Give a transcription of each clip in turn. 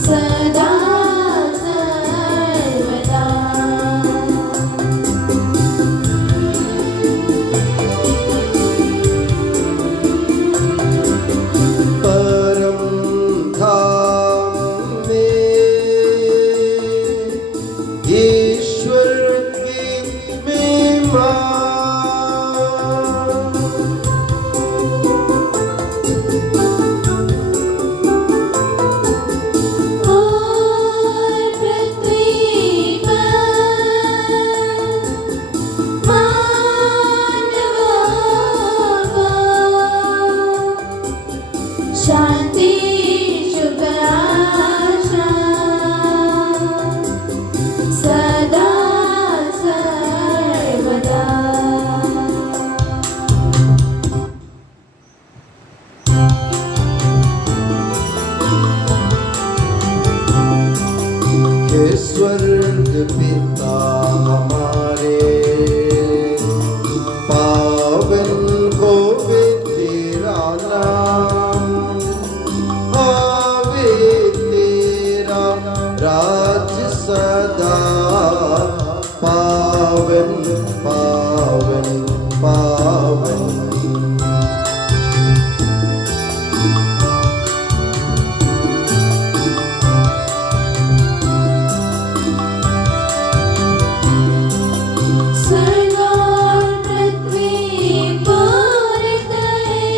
सदा सर्वदा। परम धाम में ईश्वर की महिमा, और पृथ्वी पर मानवों को शांति शुभ आशा सदा सर्वदा। हे स्वर्ग पिता हमारे, पावन होवे तेरा नाम, आवे तेरा राज सदा, पावन पावन पावन। स्वर्ग और पृथ्वी पूरित है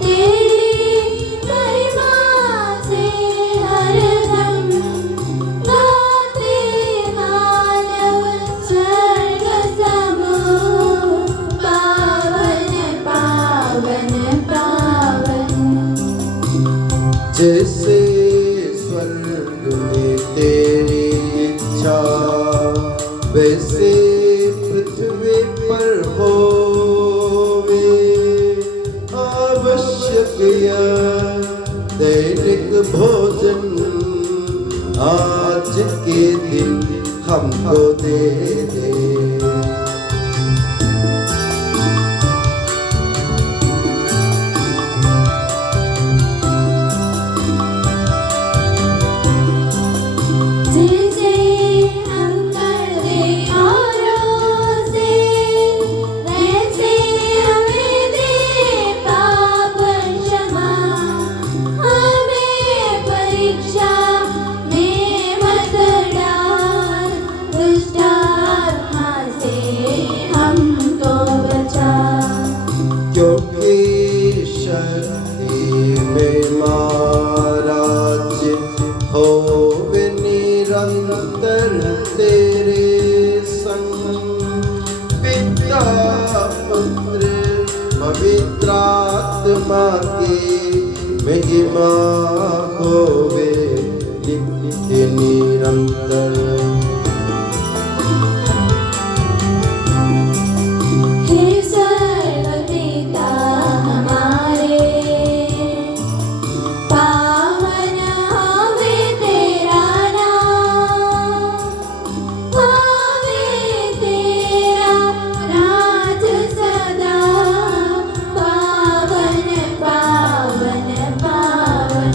तेरी महिमा से हरदम, गाते मानव स्वर्ग समूह, पावन पावन पावन। जैसे स्वर्ग में तेरी इच्छा, वैसे पृथ्वी पर होवे, आवश्यक यह दैनिक भोजन आज के दिन हमको दे दे। जैसे हम कर दे औरों से, वैसे हमें दे पाप क्षमा, हमें परीक्षा में मत डाल, दुष्ट आत्मा से हमको बचा। क्योंकि शक्ति में महाराज होवे निरंतर तेरे संग, पिता पुत्र पवित्र आत्मा की महिमा होवे नित्य निरंतर। हे सर्वपिता हमारे, पावन होवे तेरा नाम, होवे तेरा राज सदा, पावन पावन पावन।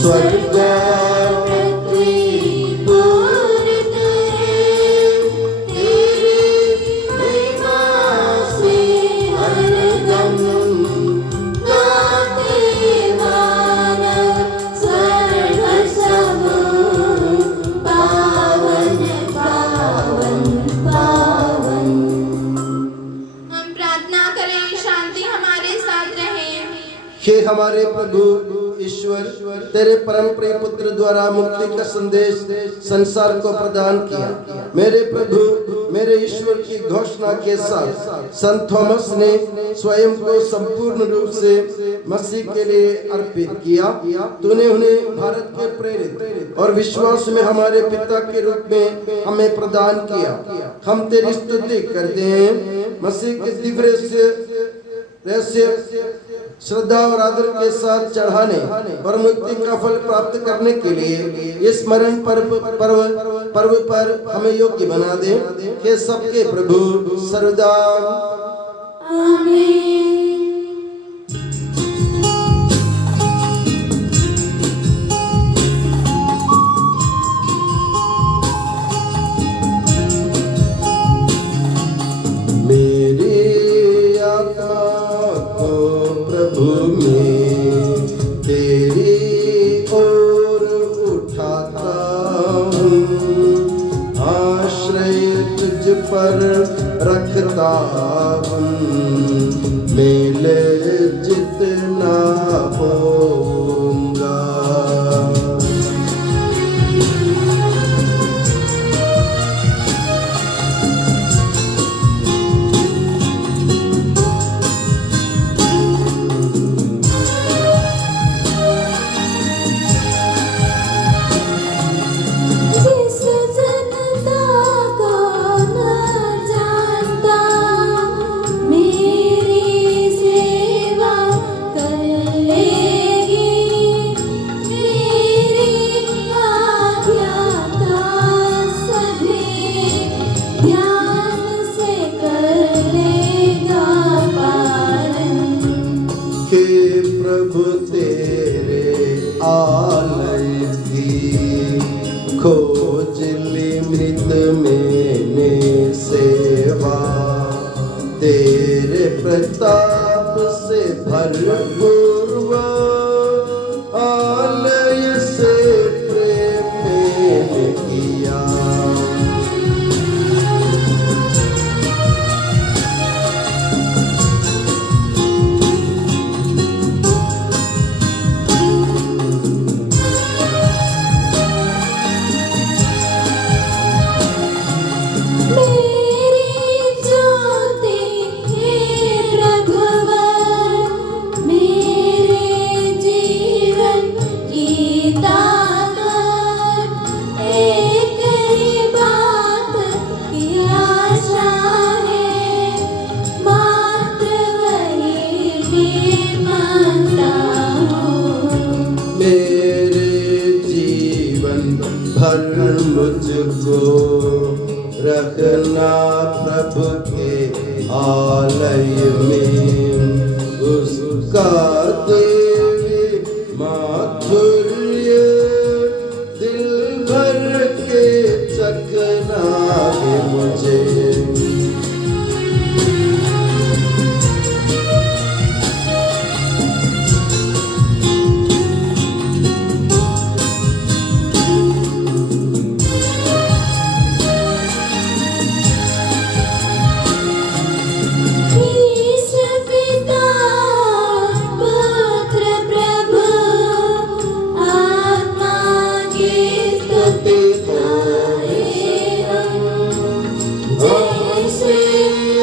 स्वर्ग पृथ्वी पूरित है तेरी महिमा से हरदम, गाते मानव स्वर्ग समूह, पावन पावन पावन। हम प्रार्थना करें, शांति हमारे साथ रहे। हे हमारे प्रभु ईश्वर, तेरे परम प्रिय पुत्र द्वारा मुक्ति का संदेश संसार को प्रदान किया। मेरे प्रभु मेरे ईश्वर की घोषणा के साथ संत थॉमस ने स्वयं को संपूर्ण रूप से मसीह के लिए अर्पित किया। तूने उन्हें भारत के प्रेरित और विश्वास में हमारे पिता के रूप में हमें प्रदान किया। हम तेरी स्तुति करते हैं। मसीह के दिव्य रहस्य श्रद्धा और आदर के साथ चढ़ाने और मुक्ति का फल प्राप्त करने के लिए इस स्मरण पर्व पर्व पर हमें योग्य बना दे। हे सबके प्रभु सर्वदा आमीन। मेरी आत्मा को प्रभु में तेरी ओर उठाता हूँ, आश्रय तुझ पर रखता हूँ, मेले जितना होगा। जिस जनता को न जानता मेरी सेवा कर लेगी, मेरी आज्ञा का सभी ध्यान से कर लेगा पालन। हे प्रभु तेरे आलय की खोजली मृत मैंने सेवा, तेरे प्रताप से भरपूर आलय से प्रेम मैंने किया। मेरी ज्योति हे प्रभुवर, मेरे जीवन की ताकत, एक ही बात की आशा है, मात्र वही मैं मांगता हूँ। मेरे जीवन भर मुझको रखना प्रभु के आलय में, उसका देवी माधुर्य दिल भर के चखना है मुझे। ईश पिता पुत्र प्रभु आत्मा की स्तुति गाए हम, जैसे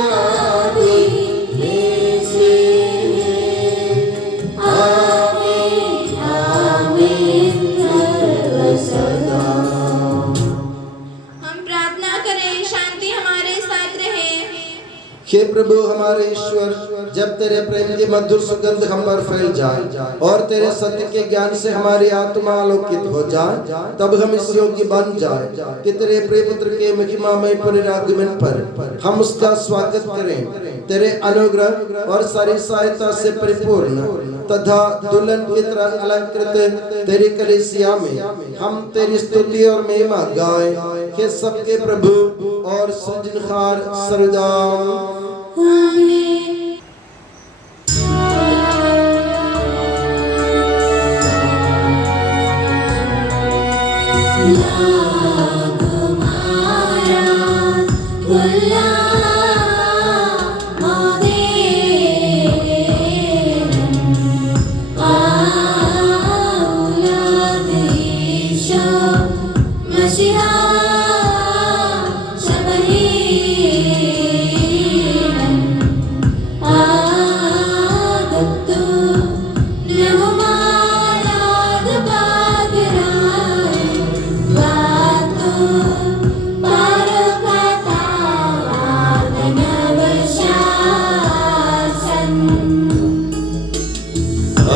आदि ऐसे आमीन आमीन सर्वसदा। हम प्रार्थना करें, शांति हमारे साथ रहे। हे प्रभु हमारे ईश्वर, जब तेरे प्रेम की मधुर सुगंध हम पर फैल जाए और तेरे सत्य के ज्ञान से हमारी आत्मा आलोकित हो जाए, तब हम इस योग्य बन जाए कि तेरे प्रिय पुत्र के महिमामय पुनरागमन पर हम उसका स्वागत करें। तेरे अनुग्रह और सारी सहायता से परिपूर्ण तथा दुल्हन की तरह अलंकृत तेरी कलीसिया में हम तेरी स्तुति और महिमा गाएं। हे सबके प्रभु और सृजनहार सर्वदा आमीन।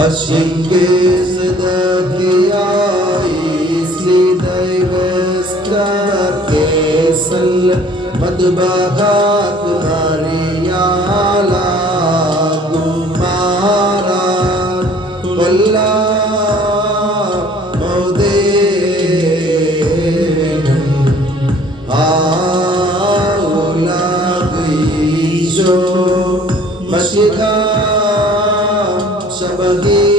Ashinge Sadatiai Siddhai Vaskara कौसल मधुबागात मारियाला कुमारा कोल्ला मोदेन आउला गुईशो मशिदा शबहीन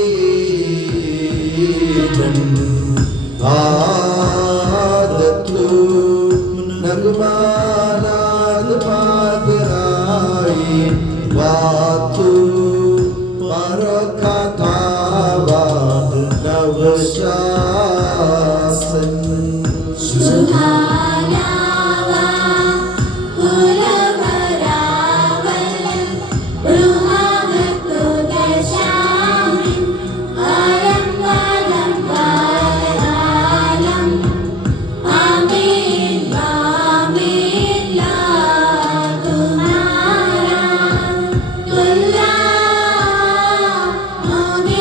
आदतु नगमानाद पागराई वातु परकथावाद नवशासन सुहानावा कुलभरावलं रुहावतुदशामिं आलं वालं वालनालं आमीन आमीन ला तुम्हारा तुल्ला मोदेन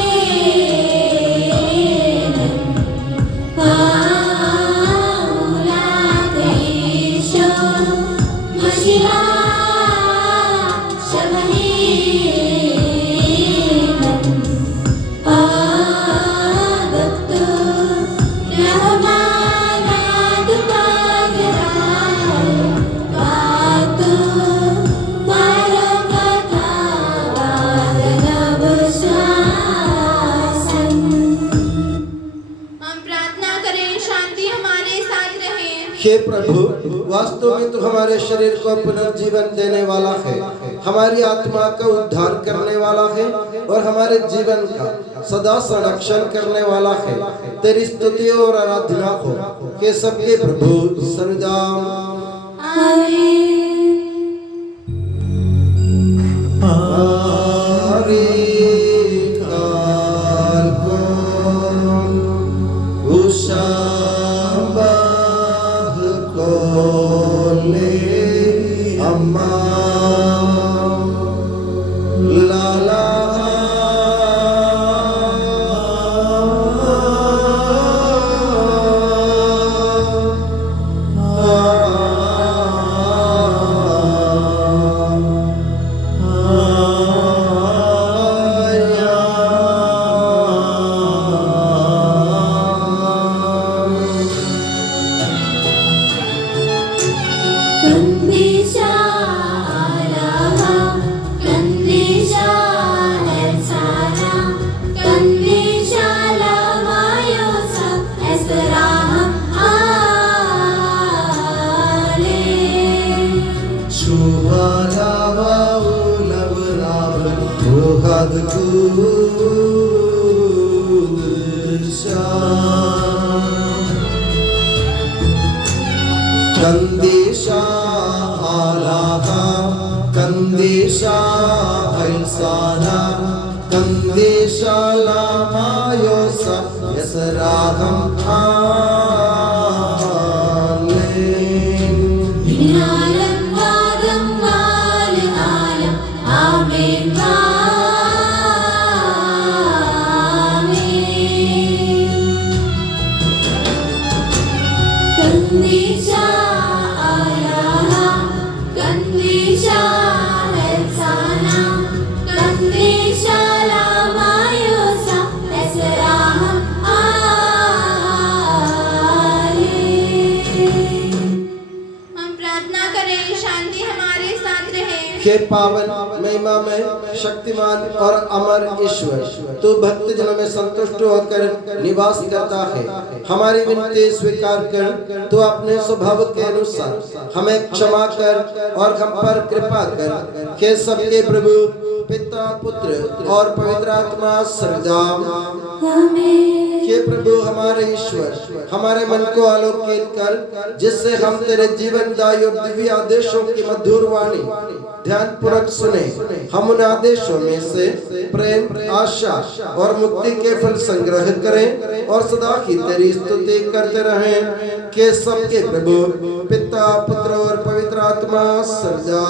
पाउलादेशो मशिहा शबहीन आदत्तु रहमानाद पागराय वातु परकथावाद नवशासन। हम प्रार्थना करें शांति हमारे साथ रहे। हे प्रभु, वास्तव में तू हमारे शरीर को पुनर्जीवन देने वाला है, हमारी आत्मा का उद्धार करने वाला है और हमारे जीवन का सदा संरक्षण करने वाला है। तेरी स्तुति और आराधना हो कि सबके प्रभु सर्वदा आमीन। आरे काल को उशाबाह को ले अम्मा लाला कंदीशा आलाहा कंदीशा एल्साना कंदीशा लामायोसा एसराहम आले शुभालावा उलवराव तुहद कुदशा कंदीशा आलाहा कंदीशा एल्साना कंदीशा लामायोसा यसराहम आलेन विनालं वादं वालनालं आमीन आमीन। कंदीशा आलाहा कंदीशा एल्साना कंदीशा लामायोसा एसराहम आले। हम प्रार्थना करें शांति हमारे साथ रहे। हे पावन महिमा में शक्तिमान और अमर ईश्वर, तू भक्त जनों में संतुष्ट होकर निवास करता है। हमारी विनती स्वीकार कर, तू अपने स्वभाव के अनुसार हमें क्षमा कर और हम पर कृपा कर। हे सबके प्रभु पिता पुत्र और पवित्र आत्मा सर्वदा हे प्रभु हमारे ईश्वर, हमारे मन को आलोकित कर, जिससे हम तेरे जीवनदायी और दिव्य आदेशों की मधुर वाणी ध्यान पूर्वक सुने। हम उन आदेशों में से प्रेम, आशा और मुक्ति के फल संग्रह करें और सदा ही तेरी स्तुति करते रहें। के सबके प्रभु पिता पुत्र और पवित्र आत्मा सर्वदा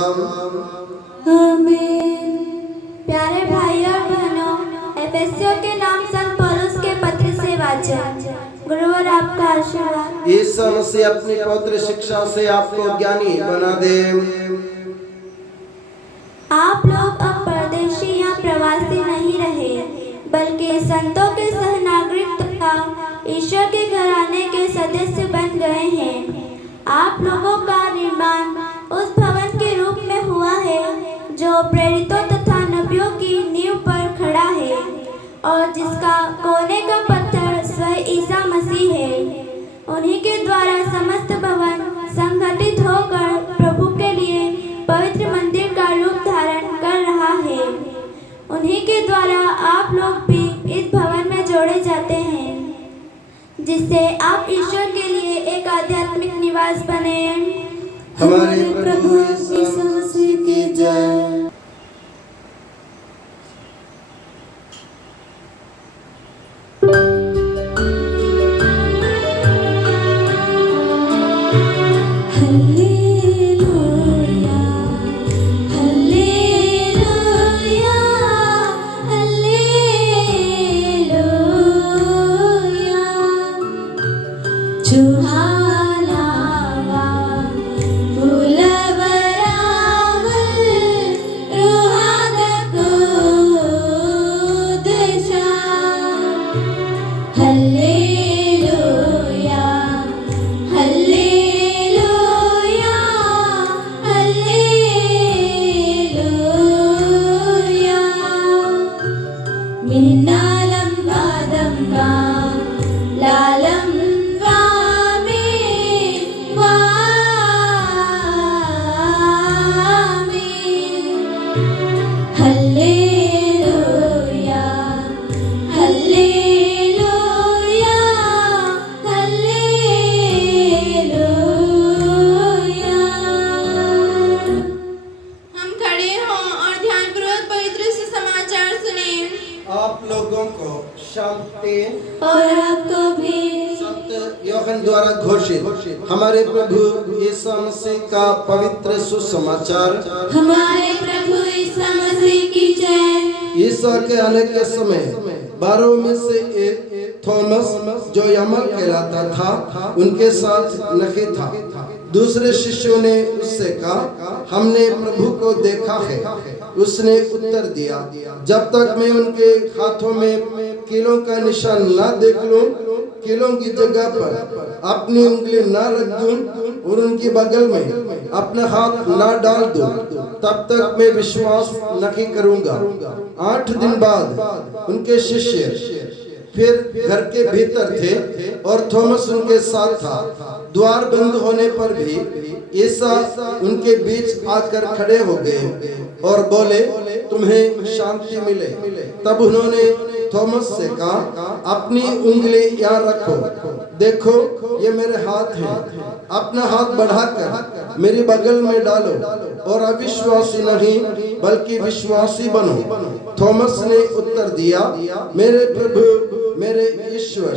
आमीन। प्यारे भाइयों और बहनों, एफेसियों के नाम संत पौलुस के पत्र से वाचन। गुरुवर आपका आशीर्वाद। ईसा मसीह अपनी पवित्र शिक्षा से आपको ज्ञानी बना दे। आप लोग अब परदेशी या प्रवासी नहीं रहे, बल्कि संतों के सहनागरिक तथा ईश्वर के घराने के सदस्य बन गए हैं। आप लोगों का निर्माण उस भवन के रूप में हुआ है जो प्रेरितों तथा नबियों की नींव पर खड़ा है और जिसका कोने का पत्थर स्वयं ईसा मसीह है। उन्हीं के द्वारा समस्त भवन संगठित होकर प्रभु के लिए पवित्र मंदिर का रूप धारण कर रहा है। उन्हीं के द्वारा आप लोग भी इस भवन में जोड़े जाते हैं, जिससे आप ईश्वर के लिए एक आध्यात्मिक निवास बने। हमारे प्रभु यीशु मसीह की जय। हमारे प्रभु यीशु मसीह का पवित्र सुसमाचार। हमारे प्रभु यीशु मसीह की जय। ईसा के आने के समय 12 में से एक थॉमस जो यमल कहलाता था उनके साथ नहीं था। दूसरे शिष्यों ने उससे कहा, हमने प्रभु को देखा है। उसने उत्तर दिया, जब तक मैं उनके हाथों में कीलों का निशान ना देख लूं, कीलों की जगह पर अपनी उंगली ना रख दूं और उनकी बगल में अपना हाथ ना डाल दूं, तब तक मैं विश्वास नहीं करूंगा। 8 दिन बाद उनके शिष्य फिर घर के भीतर थे और थॉमस उनके साथ था। द्वार बंद होने पर भी ईसा उनके बीच आकर खड़े हो गए और बोले, तुम्हें शांति मिले। तब उन्होंने थॉमस से कहा, अपनी उंगली यहाँ रखो, देखो ये मेरे हाथ हैं। अपना हाथ बढ़ाकर मेरी बगल में डालो और अविश्वासी नहीं बल्कि विश्वासी बनो। थॉमस ने उत्तर दिया, मेरे प्रभु मेरे ईश्वर।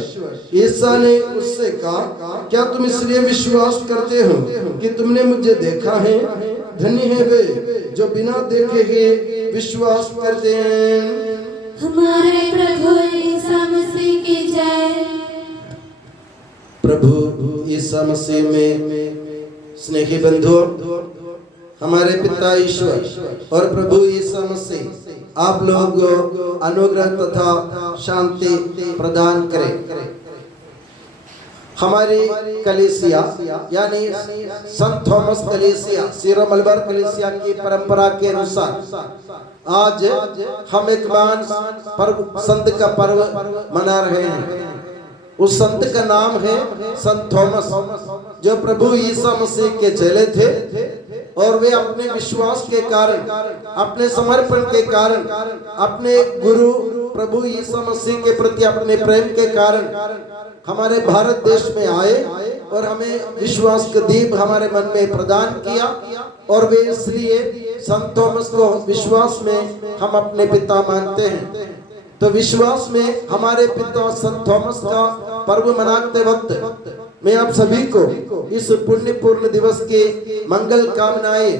ईसा ने उससे कहा, क्या तुम इसलिए विश्वास करते हो कि तुमने मुझे देखा है? धन्य है वे जो बिना देखे ही विश्वास करते हैं। हमारे प्रभु यीशु मसीह की जय। प्रभु यीशु मसीह में स्नेही बंधुओं, हमारे पिता ईश्वर और प्रभु यीशु मसीह आप लोग अनुग्रह तथा शांति प्रदान करें। हमारी कलीसिया यानी संत थॉमस कलीसिया, सीरो मलबार कलीसिया की परंपरा के अनुसार आज हम एक महान पर्व, संत का पर्व मना रहे हैं। उस संत का नाम है संत थॉमस, जो प्रभु यीशु मसीह के चेले थे और वे अपने विश्वास के कारण, अपने समर्पण के कारण, अपने गुरु प्रभु यीशु मसीह के प्रति अपने प्रेम के कारण हमारे भारत देश में आए और हमें विश्वास का दीप हमारे मन में प्रदान किया। और वे इसलिए संत थॉमस को विश्वास में हम अपने पिता मानते हैं। तो विश्वास में हमारे पिता संत थॉमस का पर्व मनाते वक्त मैं आप सभी को इस पुण्यपूर्ण दिवस के मंगल कामनाएं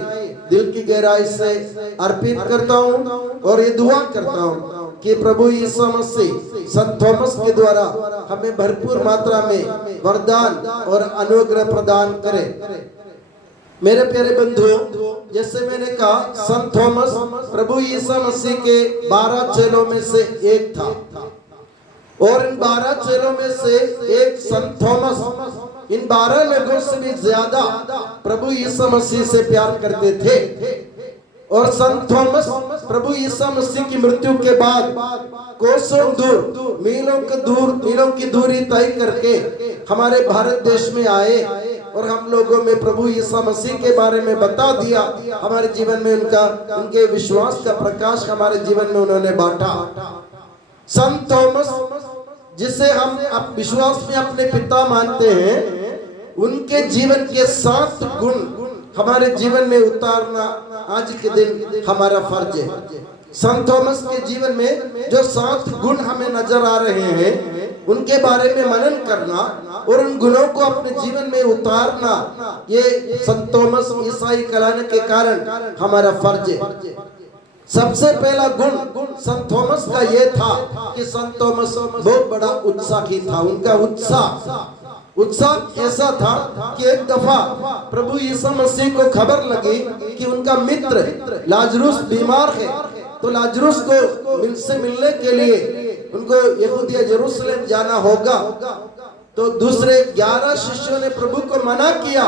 दिल की गहराई से अर्पित करता हूं और ये दुआ करता हूं कि प्रभु यीशु मसीह संत थॉमस के द्वारा हमें भरपूर मात्रा में वरदान और अनुग्रह प्रदान करे। मेरे प्यारे बंधुओं, जैसे मैंने कहा, संत थॉमस प्रभु यीशु मसीह के 12 चेलों में से एक था और इन 12 चेलों में से एक संत थॉमस इन 12 लोगों से भी ज्यादा प्रभु यीशु मसीह से प्यार करते थे। और संत थॉमस प्रभु यीशु मसीह की मृत्यु के बाद कोसों दूर, मीलों की दूरी तय करके हमारे भारत देश में आए और हम लोगों में प्रभु यीशु मसीह के बारे में बता दिया। हमारे जीवन में उनके विश्वास का प्रकाश हमारे जीवन में उन्होंने बांटा। संत थॉमस, जिसे हम विश्वास में अपने पिता मानते हैं, उनके जीवन के 7 गुण हमारे जीवन में उतारना आज के दिन हमारा फर्ज है। संत थॉमस के जीवन में जो 7 गुण हमें नजर आ रहे हैं, उनके बारे में मनन करना और उन गुणों को अपने जीवन में उतारना, ये संत थॉमस ईसाई कहलाने के कारण हमारा फर्ज है। सबसे पहला गुण संत थॉमस का ये था कि संत थॉमस बहुत बड़ा उत्साही था। उनका उत्साह ऐसा था कि एक दफा प्रभु यीशु मसीह को खबर लगी कि उनका मित्र लाजरुस बीमार है, तो लाजरुस को से मिलने के लिए उनको यहूदिया यरूशलेम जाना होगा। तो दूसरे 11 शिष्यों ने प्रभु को मना किया,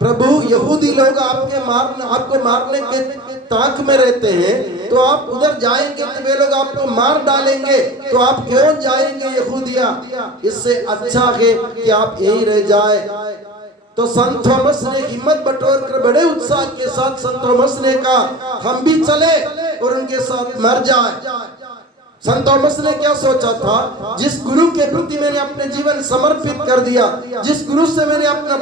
प्रभु यहूदी लोग आपको मारने के ताक में रहते हैं, तो आप उधर जाएंगे तो वे लोग आपको मार डालेंगे, तो आप क्यों जाएंगे यहूदिया? इससे अच्छा है कि आप यहीं रह जाए। तो संत थॉमस ने हिम्मत बटोर कर बड़े उत्साह के साथ संत थॉमस ने कहा, हम भी चले और उनके साथ मर जाए। संत थॉमस ने क्या सोचा था, जिस गुरु के प्रति मैंने अपने जीवन समर्पित कर दिया, जिस गुरु से मैंने अपना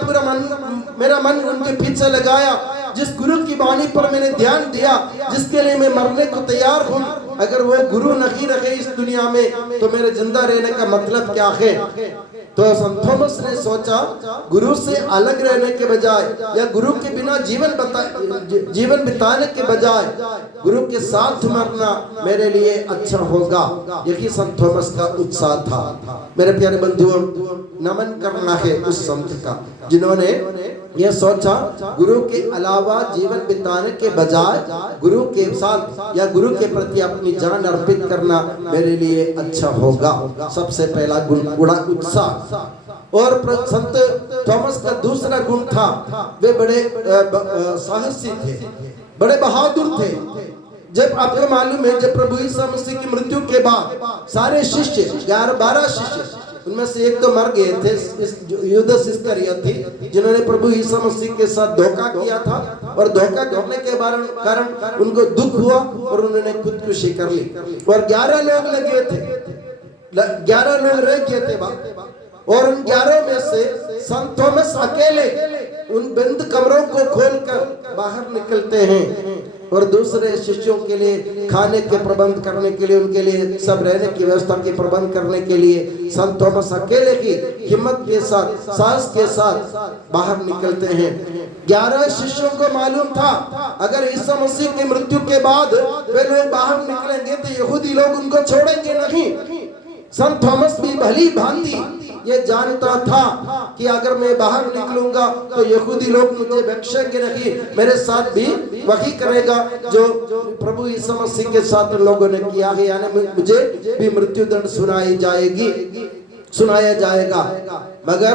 मेरा मन उनके पीछे लगाया, जिस गुरु की वाणी पर मैंने ध्यान दिया, जिसके लिए मैं मरने को तैयार हूँ, अगर वो गुरु नहीं रहे इस दुनिया में तो मेरे जिंदा रहने का मतलब क्या है? तो संत थॉमस ने सोचा, गुरु से अलग रहने के बजाय या गुरु के बिना जीवन बिताने के बजाय गुरु के साथ मरना मेरे लिए अच्छा होगा। यही संत थॉमस का उत्साह था। मेरे प्यारे बंधुओं, नमन करना है उस संत का जिन्होंने यह सोचा, गुरु के अलावा जीवन बिताने के बजाय गुरु के साथ या गुरु के प्रति अपनी जान अर्पित करना मेरे लिए अच्छा होगा। सबसे पहला गुण बड़ा उत्साह। और संत थॉमस का दूसरा गुण था, वे बड़े साहसी थे, बड़े बहादुर थे। जब आपको मालूम है, जब प्रभु यीशु मसीह की मृत्यु के बाद सारे शिष्य 12 शिष्य, उनमें से एक तो मर गए थे, यूदास इस्करियोती, जिन्होंने प्रभु यीशु मसीह के साथ धोखा किया था और धोखा करने के कारण उनको दुख हुआ और उन्होंने खुदकुशी कर ली। और 11 लोग लगे थे, 11 लोग रह गए थे और उन 11 में से संत थॉमस अकेले उन बंद कमरों को खोलकर बाहर निकलते हैं और दूसरे शिष्यों के लिए खाने के प्रबंध करने के लिए, उनके लिए सब रहने की व्यवस्था के प्रबंध करने के लिए संत थॉमस अकेले की हिम्मत के साथ, साहस के साथ बाहर निकलते हैं। 11 शिष्यों को मालूम था, अगर यीशु मसीह की मृत्यु के बाद वे लोग बाहर निकलेंगे तो यहूदी लोग उनको छोड़ेंगे नहीं। संत थॉमस भी भली भांति ये जानता था कि अगर मैं बाहर निकलूंगा तो यहूदी लोग मुझे बख्शेंगे नहीं, मेरे साथ भी वही करेगा जो प्रभु यीशु मसीह के साथ लोगों ने किया है, यानी मुझे भी मृत्यु दंड सुनाया जाएगा। मगर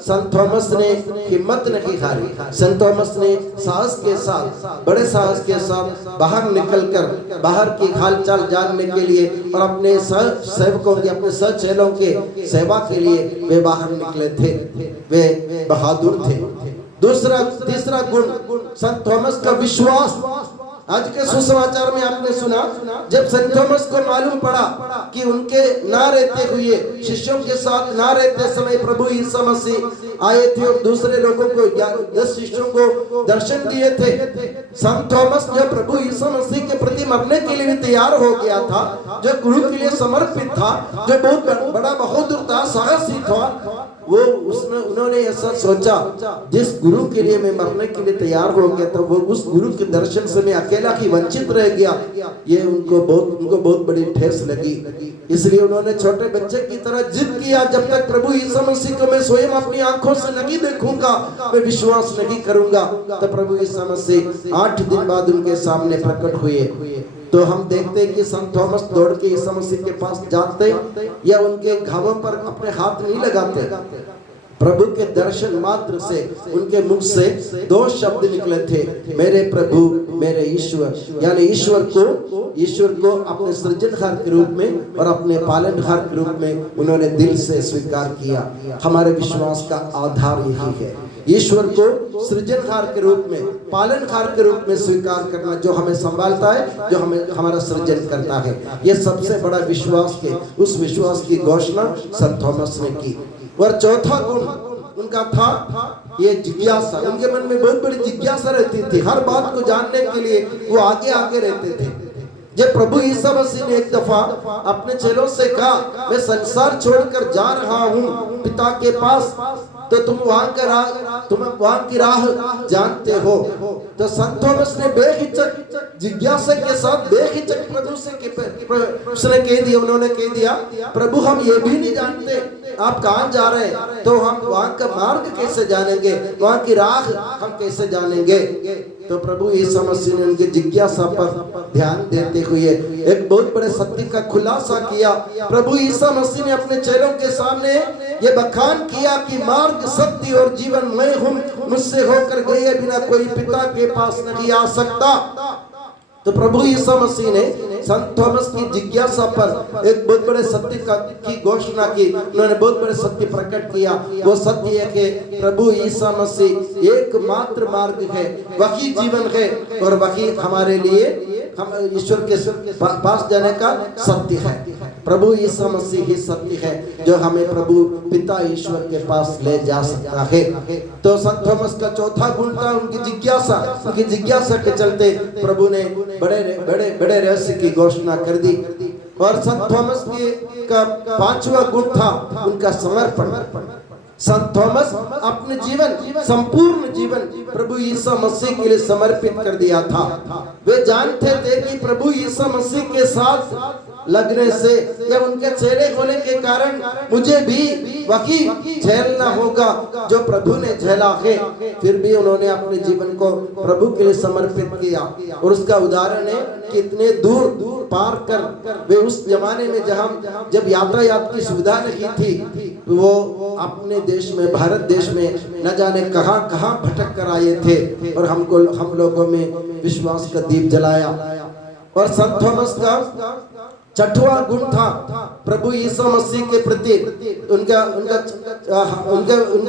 संत थॉमस ने हिम्मत नहीं हारी। संत थॉमस ने साहस के साथ, बड़े साहस के साथ बाहर निकलकर बाहर की हालचाल जानने के लिए और अपने सेवकों के, अपने चेलों के सेवा के लिए वे बाहर निकले थे। वे बहादुर थे। तीसरा गुण संत थॉमस का विश्वास। आज के सुसमाचार में आपने सुना, जब संत थॉमस को मालूम पड़ा कि उनके ना रहते हुए, शिष्यों के साथ ना रहते समय प्रभु यीशु मसीह आए थे और दूसरे लोगों को 10 शिष्यों को दर्शन दिए थे। संत थॉमस जो प्रभु यीशु मसीह के प्रति मरने के लिए तैयार हो गया था, जो गुरु के लिए समर्पित था, जो बहुत बड़ा बहादुर था, साहसी था, वो उन्होंने ऐसा सोचा, जिस गुरु के लिए मैं मरने के लिए तैयार हो गया था, वो उस गुरु के दर्शन से मैं अकेला ही वंचित रह गया। ये उनको बहुत बड़ी ठेस लगी। इसलिए उन्होंने छोटे बच्चे की तरह जिद किया, जब तक प्रभु यीशु मसीह को मैं स्वयं अपनी आंखों से नहीं देखूंगा, मैं विश्वास नहीं करूंगा। तो प्रभु यीशु मसीह 8 दिन बाद उनके सामने प्रकट हुए। तो हम देखते हैं कि संत थॉमस दौड़ के यीशु मसीह के पास जाते या उनके घावों पर अपने हाथ नहीं लगाते। प्रभु के दर्शन मात्र से उनके मुख से 2 शब्द निकले थे, मेरे प्रभु मेरे ईश्वर। यानी ईश्वर को अपने सृजनहार के रूप में और अपने पालनहार के रूप में उन्होंने दिल से स्वीकार किया। हमारे विश्वास का आधार यही है, ईश्वर को सृजनहार के रूप में, पालनहार के रूप में स्वीकार करना, जो हमें संभालता है, जो हमें हमारा सृजन करता है। ये सबसे बड़ा विश्वास के उस विश्वास की घोषणा संत थॉमस ने की। और चौथा गुण उनका था ये जिज्ञासा। उनके मन में बहुत बड़ी जिज्ञासा रहती थी, हर बात को जानने के लिए वो आगे रहते थे। जब प्रभु यीशु मसीह ने एक दफा अपने चेलों से कहा, मैं संसार छोड़कर जा रहा हूँ पिता के पास, तो तुम वहां की राह जानते हो। तो संत थॉमस ने बेहिचक जिज्ञासा के साथ बेहिचक प्रभु से कह दिया, उन्होंने कह दिया, प्रभु हम ये भी नहीं जानते आप कहाँ जा रहे हैं, तो हम वहां का मार्ग कैसे जानेंगे, वहां की राह हम कैसे जानेंगे। तो प्रभु यीशु मसीह ने उनकी जिज्ञासा पर ध्यान देते हुए एक बहुत बड़े सत्य का खुलासा किया। प्रभु यीशु मसीह ने अपने चेलों के सामने ये बखान किया कि मार्ग, सत्य और जीवन मैं हूँ, मुझसे होकर गए बिना कोई पिता के पास नहीं आ सकता। तो प्रभु यीशु मसीह ने संत थॉमस की जिज्ञासा पर एक बहुत बड़े सत्य की घोषणा की। उन्होंने बहुत बड़े सत्य प्रकट किया। वो सत्य है कि प्रभु यीशु मसीह एकमात्र मार्ग है, वही जीवन है और वही हमारे लिए हम ईश्वर के पास जाने का सत्य है। प्रभु यीशु मसीह ही सत्य है जो हमें प्रभु पिता ईश्वर के पास ले जा सकता है। तो संत थॉमस का चौथा गुण था उनकी जिज्ञासा। उनकी जिज्ञासा के चलते प्रभु ने बड़े रहस्य की घोषणा कर दी। और संत थॉमस का 5वां गुण था उनका समर्पण। संत थॉमस अपने जीवन, संपूर्ण जीवन प्रभु यीशु मसीह के लिए समर्पित कर दिया था। वे जानते थे कि प्रभु यीशु मसीह के साथ लगने से या उनके चेले होने के कारण मुझे भी वही झेलना होगा जो प्रभु ने झेला है। फिर भी उन्होंने अपने जीवन को प्रभु के लिए समर्पित किया। और उसका उदाहरण है कि इतने दूर पार कर वे उस जमाने में जब यातायात की सुविधा नहीं थी, वो अपने देश में, भारत देश में न जाने कहां भटक कर आए थे और हम लोगों में विश्वास का दीप जलाया। और संत थॉमस का 6वां गुण था प्रभु यीशु मसीह के प्रति उनके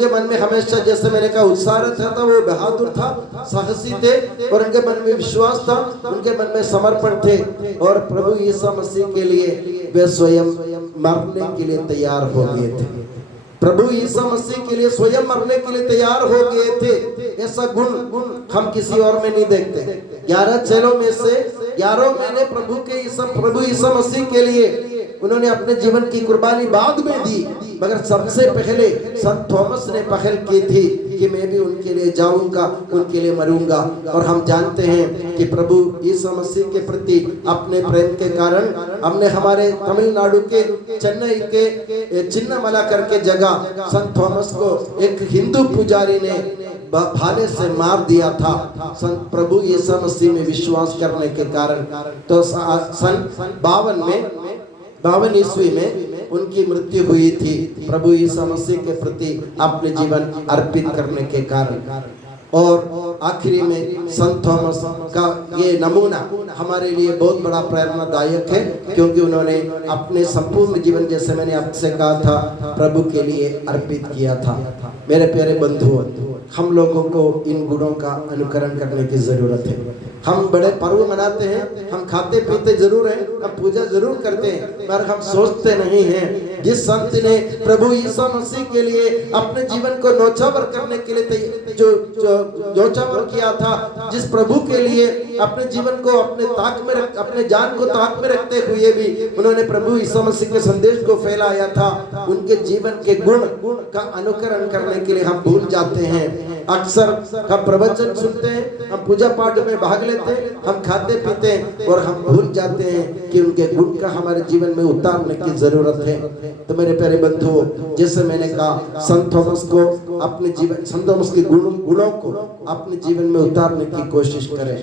मन में हमेशा, जैसे मैंने कहा, उत्साह रहता था। वो बहादुर था, साहसी थे और उनके मन में विश्वास था, उनके मन में समर्पण थे। और प्रभु यीशु मसीह के लिए वे स्वयं मरने के लिए तैयार हो गए थे। प्रभु यीशु मसीह के लिए स्वयं मरने के लिए तैयार हो गए थे। ऐसा गुण हम किसी और में नहीं देखते। 11 चेलों में से 11 मैंने प्रभु यीशु मसीह के लिए उन्होंने अपने जीवन की कुर्बानी बाद में दी, मगर सबसे पहले संत थॉमस ने पहल की थी कि मैं भी उनके लिए जाऊंगा, उनके लिए मरूंगा। और हम जानते हैं कि प्रभु यीशु मसीह के प्रति अपने प्रेम के कारण हमने हमारे तमिलनाडु के चेन्नई के चिन्नमला करके जगह संत थॉमस को एक हिंदू पुजारी ने भाले से मार दिया था संत प्रभु यीशु मसीह में विश्वास करने के कारण। तो सन 52 ईस्वी में उनकी मृत्यु हुई थी प्रभु यीशु मसीह के प्रति अपने जीवन अर्पित करने के कारण। और आखिरी में संत थॉमस का ये नमूना हमारे लिए बहुत बड़ा प्रेरणादायक है, क्योंकि उन्होंने अपने संपूर्ण जीवन, जैसे मैंने आपसे कहा था, प्रभु के लिए अर्पित किया था। मेरे प्यारे बंधुओं, हम लोगों को इन गुणों का अनुकरण करने की जरूरत है। हम बड़े पर्व मनाते हैं, हम खाते पीते जरूर हैं, हम पूजा जरूर करते हैं, पर हम सोचते नहीं हैं जिस संत ने प्रभु यीशु मसीह के लिए अपने जीवन को न्योछावर करने के लिए जो न्योछावर किया था, जिस प्रभु के लिए अपने जीवन को अपने जान को ताक में रखते हुए भी उन्होंने प्रभु यीशु मसीह के संदेश को फैलाया था, उनके जीवन के गुण का अनुकरण करने के लिए हम भूल जाते हैं। अक्सर हम प्रवचन सुनते हैं, हम पूजा पाठ में भाग लेते हैं, हम खाते पीते हैं और हम भूल जाते हैं कि उनके गुण का हमारे जीवन में उतारने की जरूरत है। तो मेरे प्यारे बंधुओं, जैसे मैंने कहा, संत थॉमस को अपने जीवन, संत थॉमस के गुणों को अपने जीवन में उतारने की कोशिश करें।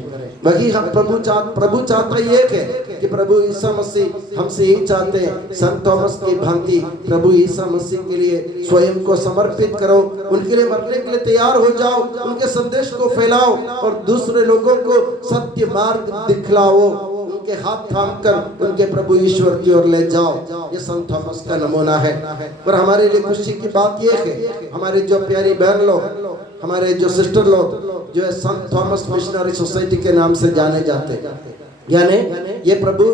वही हम प्रभु चाहता ही एक है कि प्रभु यीशु मसीह हमसे यही चाहते हैं, संत थॉमस की भांति प्रभु यीशु मसीह के लिए स्वयं को समर्पित करो, उनके लिए मरने के लिए तैयार हो जाओ, उनके संदेश को फैलाओ और दूसरे लोगों को सत्य मार्ग दिखलाओ, उनके हाथ थामकर उनके प्रभु ईश्वर की ओर ले जाओ। ये संत थॉमस का नमूना है। पर हमारे लिए खुशी की बात यह है, हमारे जो प्यारी बहन लोग, हमारे जो सिस्टर लोग जो है संत थॉमस मिशनरी सोसाइटी के नाम से जाने जाते, यानी ये प्रभु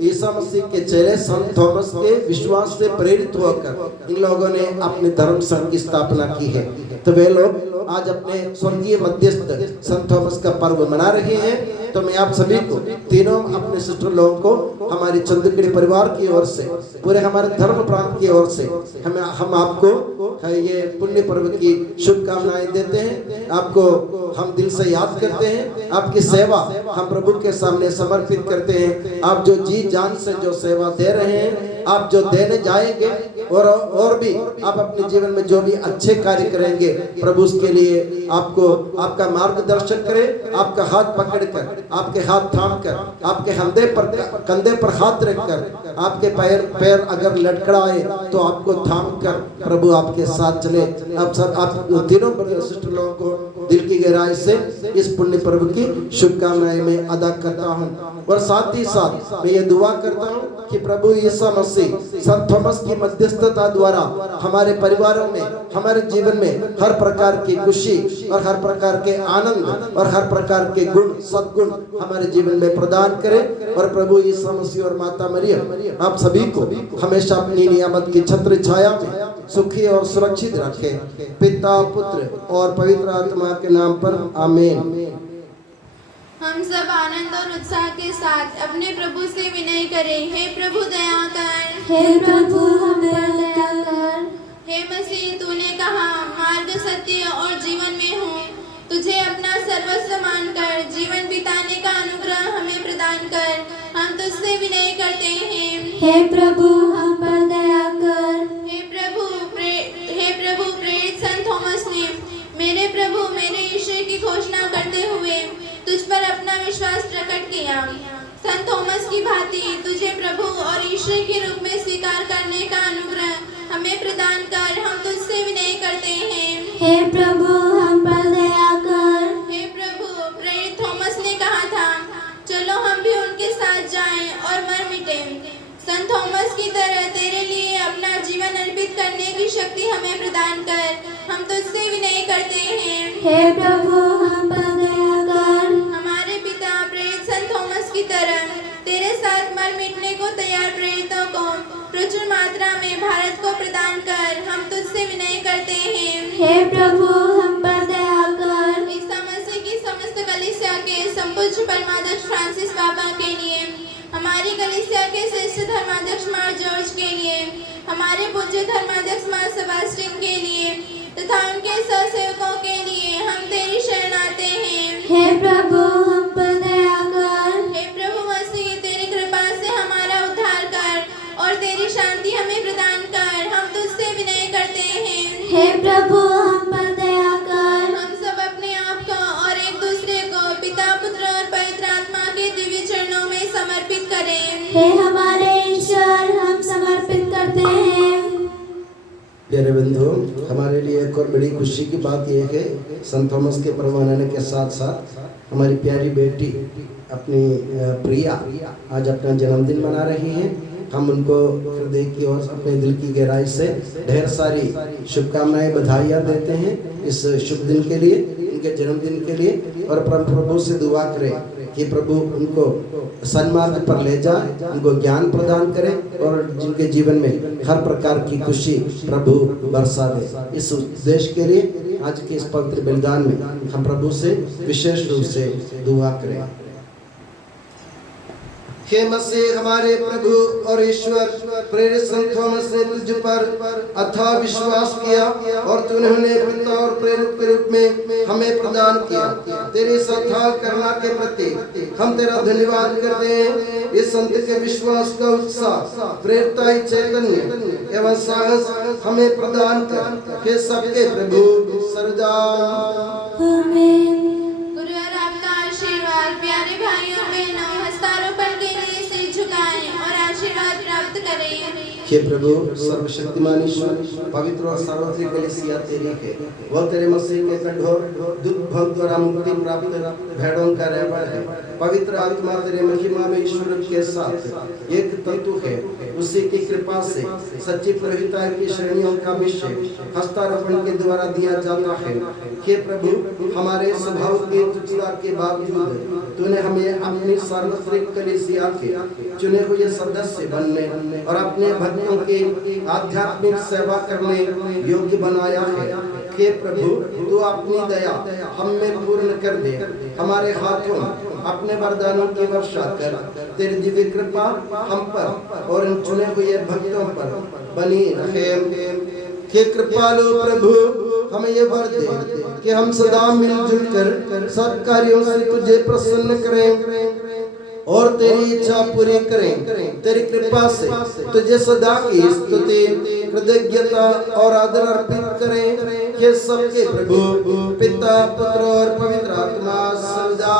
यीशु मसीह के चेले संत थॉमस के विश्वास से प्रेरित होकर इन लोगों ने अपने धर्म संघ की स्थापना की है। तो वे लोग आज अपने स्वर्गीय मध्यस्थ संत थॉमस का पर्व मना रहे हैं। तो मैं आप सभी को, तीनों अपने सिस्टर लोगों को, हमारी चंद्रगिरी परिवार की ओर से, पूरे हमारे धर्म प्रांत की ओर से हम आपको ये पुण्य पर्व की शुभकामनाएं देते हैं। आपको हम दिल से याद करते हैं, आपकी सेवा हम प्रभु के सामने समर्पित करते हैं। आप जो जी जान से जो सेवा दे रहे हैं, आप जो देने जाएंगे और भी आप अपने जीवन में जो भी अच्छे कार्य करेंगे, प्रभु उसके लिए आपको आपका मार्गदर्शन करे, आपका हाथ पकड़कर, आपके हाथ थामकर, आपके कंधे पर हाथ रखकर, आपके पैर अगर लटकड़ाए तो आपको थामकर प्रभु आपके साथ चले। आप तीनों सिस्टर लोगों को दिल की गहराई से इस पुण्य पर्व की शुभकामनाएं मैं अदा करता हूँ। और साथ ही साथ मैं ये दुआ करता हूँ कि प्रभु यीशु मसीह संत थॉमस की मध्यस्थता द्वारा हमारे परिवारों में, हमारे जीवन में हर प्रकार की खुशी और हर प्रकार के आनंद और हर प्रकार के गुण, सद्गुण हमारे जीवन में प्रदान करे। और प्रभु यीशु मसीह और माता मरियम आप सभी को हमेशा अपनी नियामत की छत्र छाया में सुखी और सुरक्षित रखे। पिता, पुत्र और पवित्र आत्मा के नाम पर आमीन। हम सब आनंद और उत्साह के साथ अपने प्रभु से विनय करें। हे प्रभु दया कर, हे प्रभु हम पर दया कर। हे मसीह, तूने कहा, मार्ग, सत्य और जीवन में हूँ। तुझे अपना सर्वस्व मानकर जीवन बिताने का अनुग्रह हमें प्रदान कर। हम तुझसे विनय करते हैं। हे प्रभु हम पर दया कर। हे प्रभु प्रेरित संत थॉमस ने मेरे प्रभु, मेरे ईश्वर की घोषणा करते हुए तुझ पर अपना विश्वास प्रकट किया। संत थॉमस की भांति तुझे प्रभु और ईश्वर के रूप में स्वीकार करने का अनुग्रह हमें प्रदान कर। हम तुझसे विनय करते हैं। हे प्रभु हम पर दया कर। हे प्रभु, प्रेरित थॉमस ने कहा था, चलो हम भी उनके साथ जाएं और मर मिटें। संत थॉमस की तरह तेरे लिए अपना जीवन अर्पित करने की शक्ति हमें प्रदान कर। हम तुझसे विनय करते हैं। हे प्रभु हम पर दया कर। हमारे पिता प्रेरित संत थॉमस की तरह तेरे साथ मर मिटने को तैयार प्रेरितों को प्रचुर मात्रा में भारत को प्रदान कर। हम तुझसे विनय करते हैं। हे प्रभु हम पर दया कर। ईसा मसीह की समस्त कलीसिया के संपूज्य परमाध्यक्ष फ्रांसिस बाबा के लिए, हमारी कलीसिया के श्रेष्ठ धर्माध्यक्ष मार जॉर्ज के लिए, हमारे पूज्य धर्माध्यक्ष मार सेबास्टियन के लिए तथा उनके सहसेवकों के लिए हम तेरी शरण आते हैं। हे प्रभु हम पर दया कर। हे प्रभु मसीह, तेरी कृपा से हमारा उद्धार कर और तेरी शांति हमें प्रदान कर। हम तुझसे विनय करते हैं। हे प्रभु हम पर दया कर। हम सब अपने आप को और एक दूसरे को पिता, पुत्र और पवित्र आत्मा के दिव्य चरणों में समर्पित करें। हे हमारे ईश्वर, हम समर्पित करते हैं। प्यारे बंधु, हमारे लिए एक और बड़ी खुशी की बात यह है, संत थॉमस के पर्व मनाने के साथ साथ हमारी प्यारी बेटी अपनी प्रिया आज अपना जन्मदिन मना रही हैं। हम उनको हृदय की और अपने दिल की गहराई से ढेर सारी शुभकामनाएं बधाइयाँ देते हैं इस शुभ दिन के लिए, उनके जन्मदिन के लिए। और परम प्रभु से दुआ करें कि प्रभु उनको सन्मार्ग पर ले जाए, उनको ज्ञान प्रदान करे और जिनके जीवन में हर प्रकार की खुशी प्रभु बरसा दे। इस उद्देश्य के लिए आज के इस पवित्र बलिदान में हम प्रभु से विशेष रूप से दुआ करें। हे मसीह हमारे प्रभु और ईश्वर, प्रेरित संत थॉमस ने तुझ पर अथाह विश्वास किया और तूने उन्हें पिता और प्रेरित के रूप में हमें प्रदान किया। तेरी इस अथाह करुणा के प्रति हम तेरा धन्यवाद करते हैं। इस संत के विश्वास का उत्साह, प्रेरता, चैतन्य एवं साहस हमें प्रदान कर। हे सबके प्रभु सर्वदा गुरु और आपका आशीर्वाद प्यारे भाइयों बहनों हस्तारोपण के लिए सिर झुकाएं और आशीर्वाद प्राप्त करें। हे प्रभु सर्वशक्तिमान ईश्वर, पवित्र और सार्वत्रिक कलीसिया तेरी है। वह तेरे मसीह के कठोर दुख भोग द्वारा मुक्ति प्राप्त भेड़ों का रहबड़ है। पवित्र आत्मा तेरे महिमा में ईश्वर के साथ एक तत्व है। उसी की कृपा से सच्ची प्रभुता की श्रेणियों का विषय हस्तारोपण के द्वारा दिया जाता है। हे प्रभु, हमारे स्वभाव की तुच्छता के बावजूद तूने हमें अपनी सार्वत्रिक कलीसिया के चुने हुए सदस्य बनने और अपने भक्तों की आध्यात्मिक सेवा करने योग्य बनाया है। हे प्रभु, तू अपनी दया हम में पूर्ण कर दे। हमारे हाथों अपने वरदानों की वर्षा कर। तेरी दिव्य कृपा हम पर और इन चुने हुए भक्तों पर बनी रहे। हे कृपालु प्रभु, हमें ये वर दे कि हम सदा मिलजुल कर सब कार्यों से तुझे प्रसन्न करें और तेरी इच्छा पूरी करें। तेरी कृपा से तुझे सदा की स्तुति, कृतज्ञता और आदर अर्पित करें। ये सबके प्रभु पिता, पुत्र और पवित्र आत्मा सदा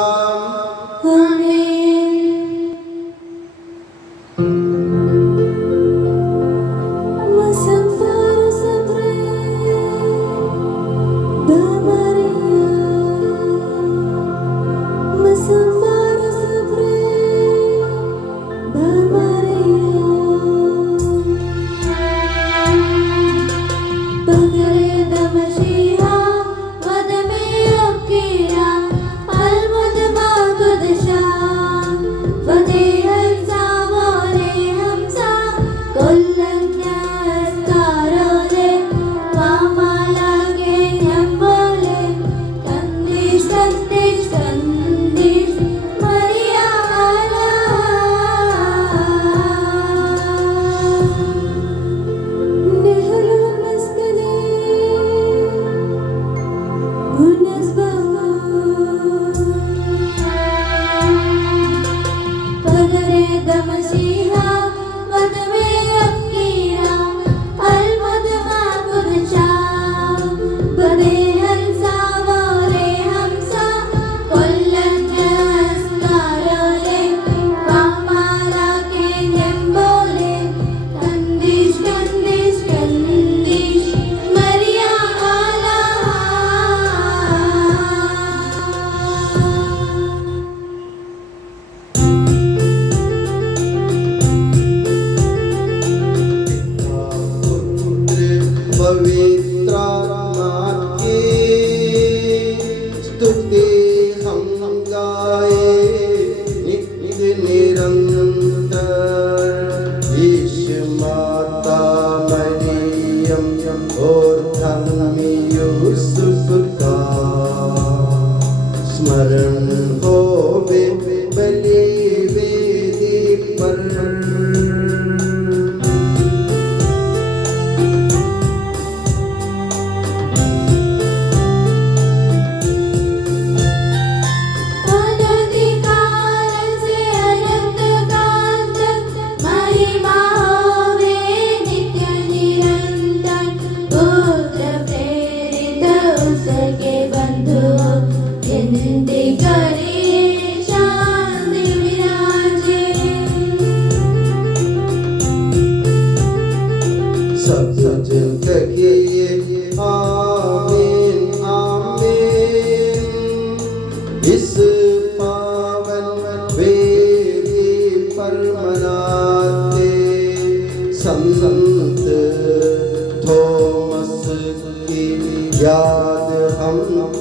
पर मनाते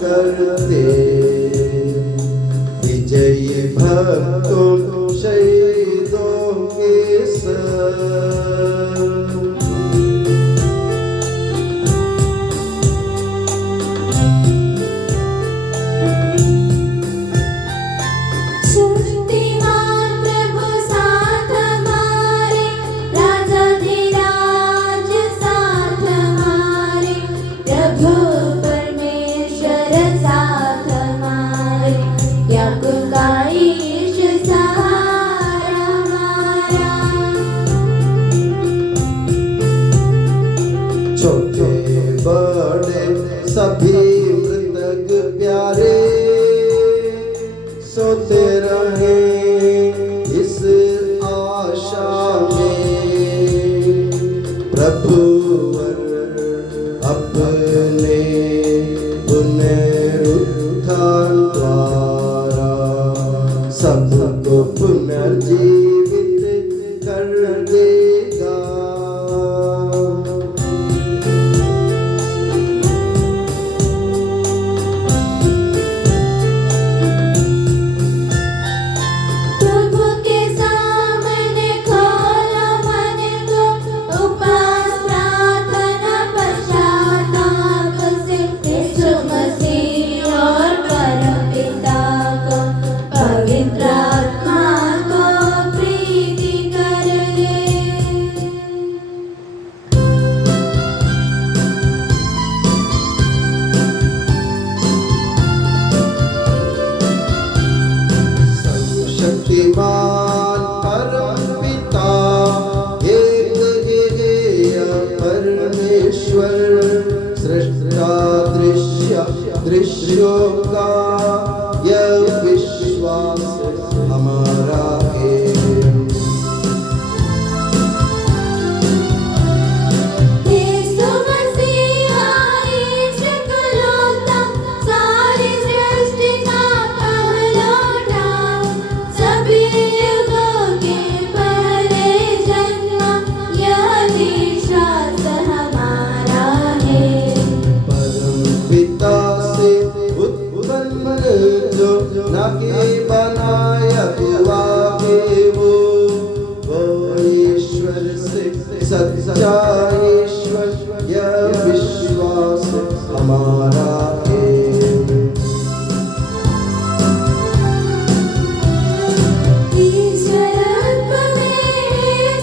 करते, विजयी भक्तों शहीदों के संग। शक्तिमान प्रभु साथ हमारे, राजाधिराज साथ हमारे, प्रभु परमेश्वर साथ हमारे, याकूब का ईश सहारा हमारा। छोटे बड़े सभी मृतक प्यारे, सोते रहे इस आशा में, प्रभुवर अपने पुनरुत्थान द्वारा सबको पुनर्जीवित कर देगा। प्रभु के सामने खोलो मन को, उपवास प्रार्थना पश्चाताप से, यीशु मसीह और परमपिता को, पवित्र आत्मा को प्रीति कर ले। शक्तिमान परम पिता, एक गिरिया परमेश्वर, सृष्टा दृश्यों का यह विश्वास हमारा है। यीशु मसीह ईश इकलौता, सारी सृष्टि का पहलौठा, सभी युगों के पहले जन्मा, यह विश्वास हमारा है। परम पिता से उत्पन्न जो न के बनाया हुआ है, वो ईश्वर से सच्चा ईश्वर, यह विश्वास हमारा है। ईश्वरत्व में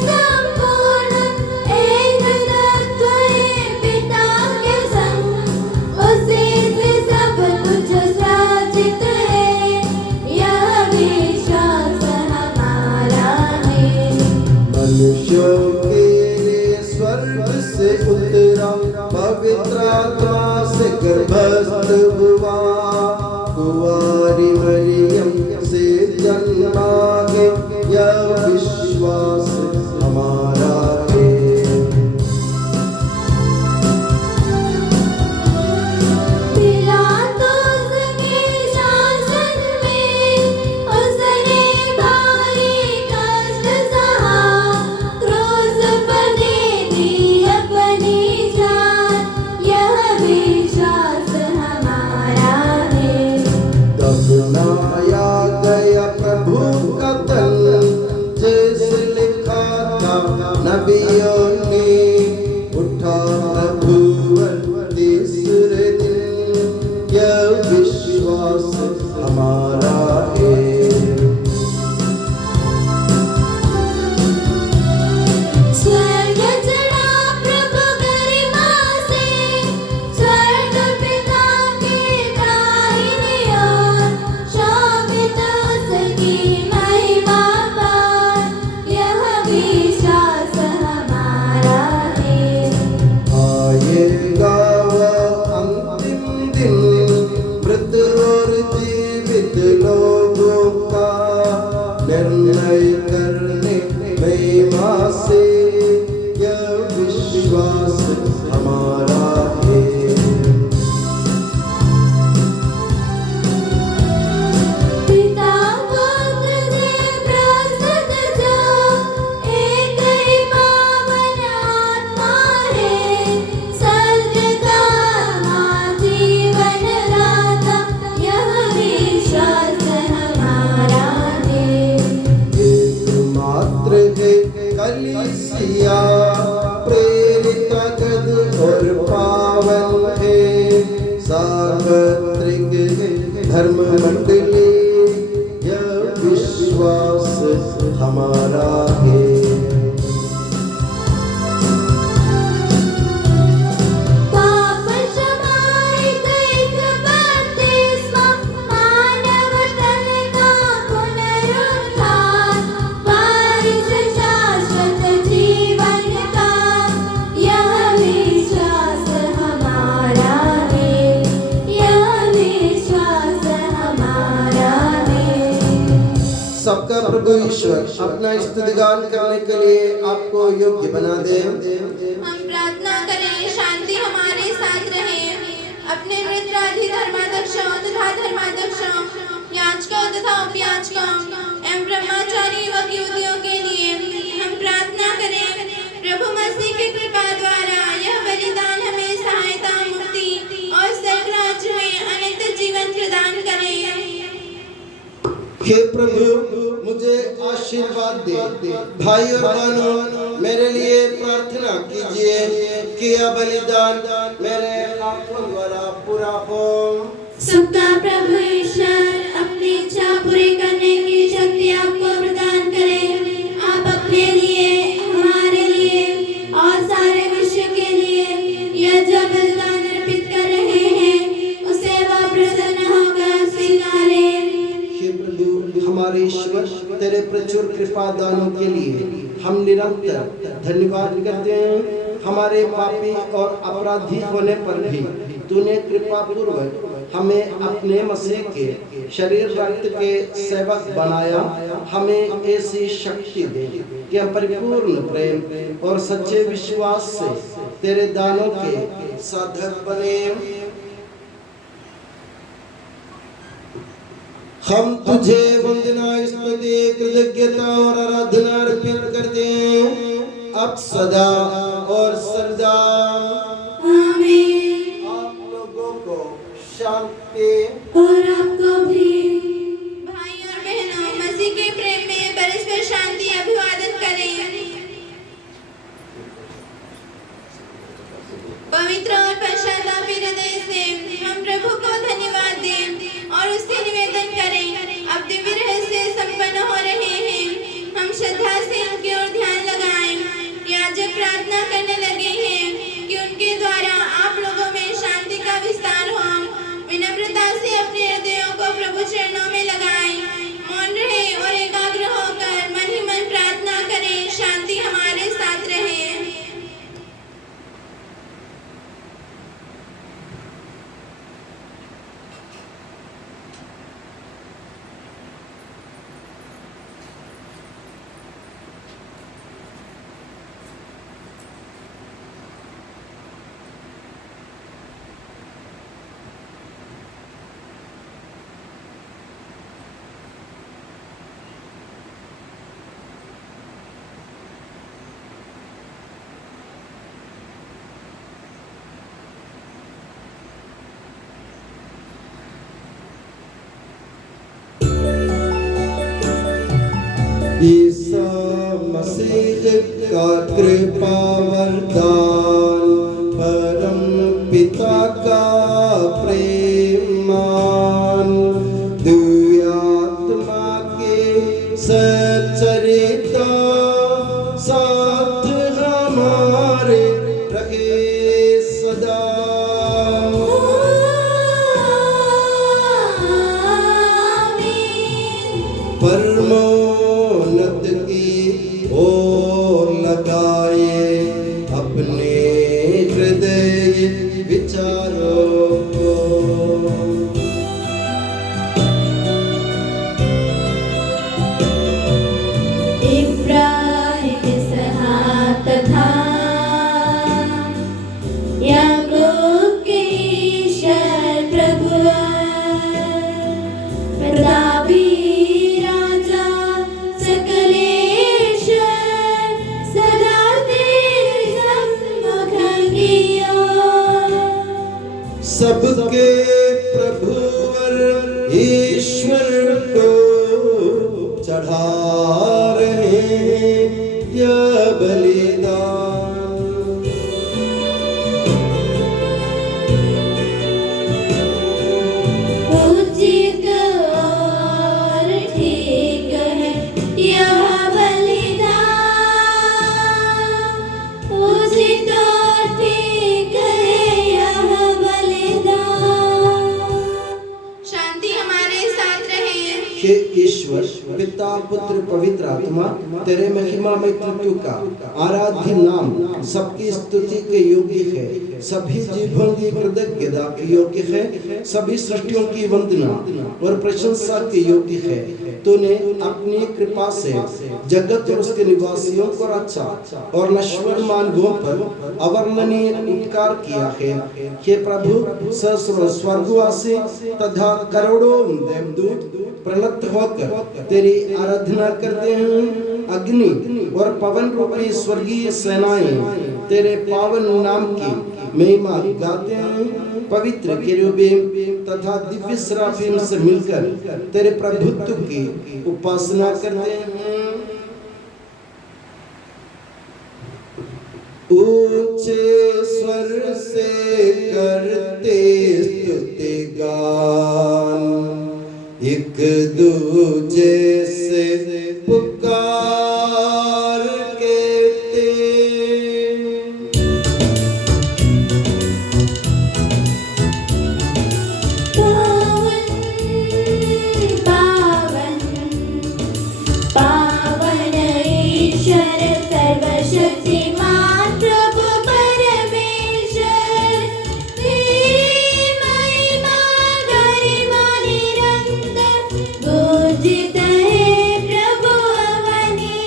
संपूर्ण, एक तत्व है पिता के संग, उसी से सब कुछ सृजित है, यह विश्वास हमारा है। मनुष्यों के लिए स्वर्ग से उतरा, पवित्र आत्मा से गर्भस्थ हुआ, कुंवारी मरियम से जन्मा है, यह विश्वास हमारा है। पिलातुस के शासन में उसने भारी कष्ट सहा, क्रूस पर दे दी अपनी जान, यह विश्वास हमारा है। दफनाया गया प्रभु का तन, जैसे लिखा था नबियों ने, उठा प्रभुवर तीसरे दिन, यह विश्वास हमारा है। स्वर्ग चढ़ा प्रभु गरिमा से, स्वर्ग पिता के दाहिने ओर, शोभित उसकी महिमा पर, यह विश्वास हमारा है। आएगा वह अंतिम दिन, मृत और जीवित लोगों का निर्णय करने महिमा से, यह विश्वास हमारा है। पिता पुत्र से प्रस्तुत जो, एक ही पावन आत्मा है, सत्य का जीवन दाता, धर्म मंडली यह विश्वास हमारा है। पाप क्षमाए दैव बपतिस्मा, मानव तन का पुनरुत्थान, वारिस शाश्वत जीवन का यह विश्वास हमारा है, यह विश्वास हमारा है। सबका प्रभु ईश्वर अपना स्तुतिगान करने के लिए आपको योग्य बना दे। हम प्रार्थना करें, शांति हमारे साथ रहे। अपने मित्राधि धर्माध्यक्षों तथा धर्माध्यक्षों, याजकों तथा उपयाजकों एवं ब्रह्मचारी व युवतियों के लिए हम प्रार्थना करें। प्रभु मसीह की कृपा द्वारा यह बलिदान हमें सहायता, मुक्ति और स्वर्ग राज्य में अनंत जीवन प्रदान करे। हे प्रभु मुझे आशीर्वाद दे। भाई और बहनों, मेरे लिए प्रार्थना कीजिए कि यह बलिदान मेरे आंखों द्वारा पूरा हो। सबका प्रभु ईश्वर अपनी इच्छा पूरी करने की शक्ति आपको प्रदान करे। आप अपने लिए, हमारे लिए और सारे विश्व के लिए यह जो बलिदान अर्पित कर रहे हैं, उसे वह प्रसन्न होकर स्वीकारे। हे प्रभु हमारे ईश्वर, तेरे प्रचुर कृपा दानों के लिए हम निरंतर धन्यवाद करते हैं। हमारे पापी और अपराधी होने पर भी तूने कृपा पूर्वक हमें अपने मसीह के शरीर रक्त के सेवक बनाया। हमें ऐसी शक्ति दे कि हम परिपूर्ण प्रेम और सच्चे विश्वास से तेरे दानों के साधक बने। हम तुझे वंदना, स्तुति, कृतज्ञता और आराधना अर्पित करते हैं अब सदा और सर्वदा। आमीन। आप लोगों को शांति। और आपको भी। भाई और बहनों, मसीह के प्रेम में परस्पर शांति अभिवादन करें। पवित्र और पश्चातापी हृदय से हम प्रभु को धन्यवाद दें और उससे निवेदन करें। अब दिव्य रहस्य संपन्न हो रहे हैं। हम श्रद्धा से उनकी ओर ध्यान लगाएं। याजक प्रार्थना करने लगे हैं कि उनके द्वारा आप लोगों में शांति का विस्तार हो। विनम्रता से अपने हृदयों को प्रभु चरणों में लगाएं। मौन रहे और एकाग्र होकर मन ही मन प्रार्थना करें। शांति हमारे साथ रहे। ईसा मसीह का कृपा वरदान, परम पिता का प्रेमान, दिव्य आत्मा के सच्चरिता साथ हमारे रहे सदा। परमोन्नत की ओर लगाए अपने हृदय विचारों को। इब्राहिम, इसहाक तथा याकूब के ईश्वर प्रभु, प्रतापी राजा सकलेश्वर, सदा तेरे सम्मुख कियो। सबके प्रभुवर ईश्वर को चढ़ा रहे यह बलिदान। पूज्य कि ईश्वर पिता पुत्र पवित्र आत्मा तेरे महिमामय तत्व का आराध्य नाम सबकी स्तुति के योग्य है, सभी जीवों की कृतज्ञता के योग्य है, सभी सृष्टियों की वंदना और प्रशंसा के योग्य है। तूने अपनी कृपा से जगत और उसके निवासियों को रचा और नश्वर मानवों पर अवर्णनीय उपकार किया है। हे प्रभु, सहस्रों स्वर्गवासी तथा करोड़ों देवदूत प्रणत होकर तेरी आराधना करते हैं। अग्नि और पवन रूपी स्वर्गीय सेनाएं तेरे पावन नाम की महिमा गाते हैं। पवित्र केरूबीम तथा दिव्य सराफीम से मिलकर तेरे प्रभुत्व की उपासना करते हैं। ऊंचे स्वर से करते स्तुति गान, एक दूजे से पुकार कहते। पावन पावन पावन ईश्वर सर्वशक्तिमान प्रभु परमेश्वर, तेरी महिमा गरिमा निरंतर गूंजत है प्रभु अवनी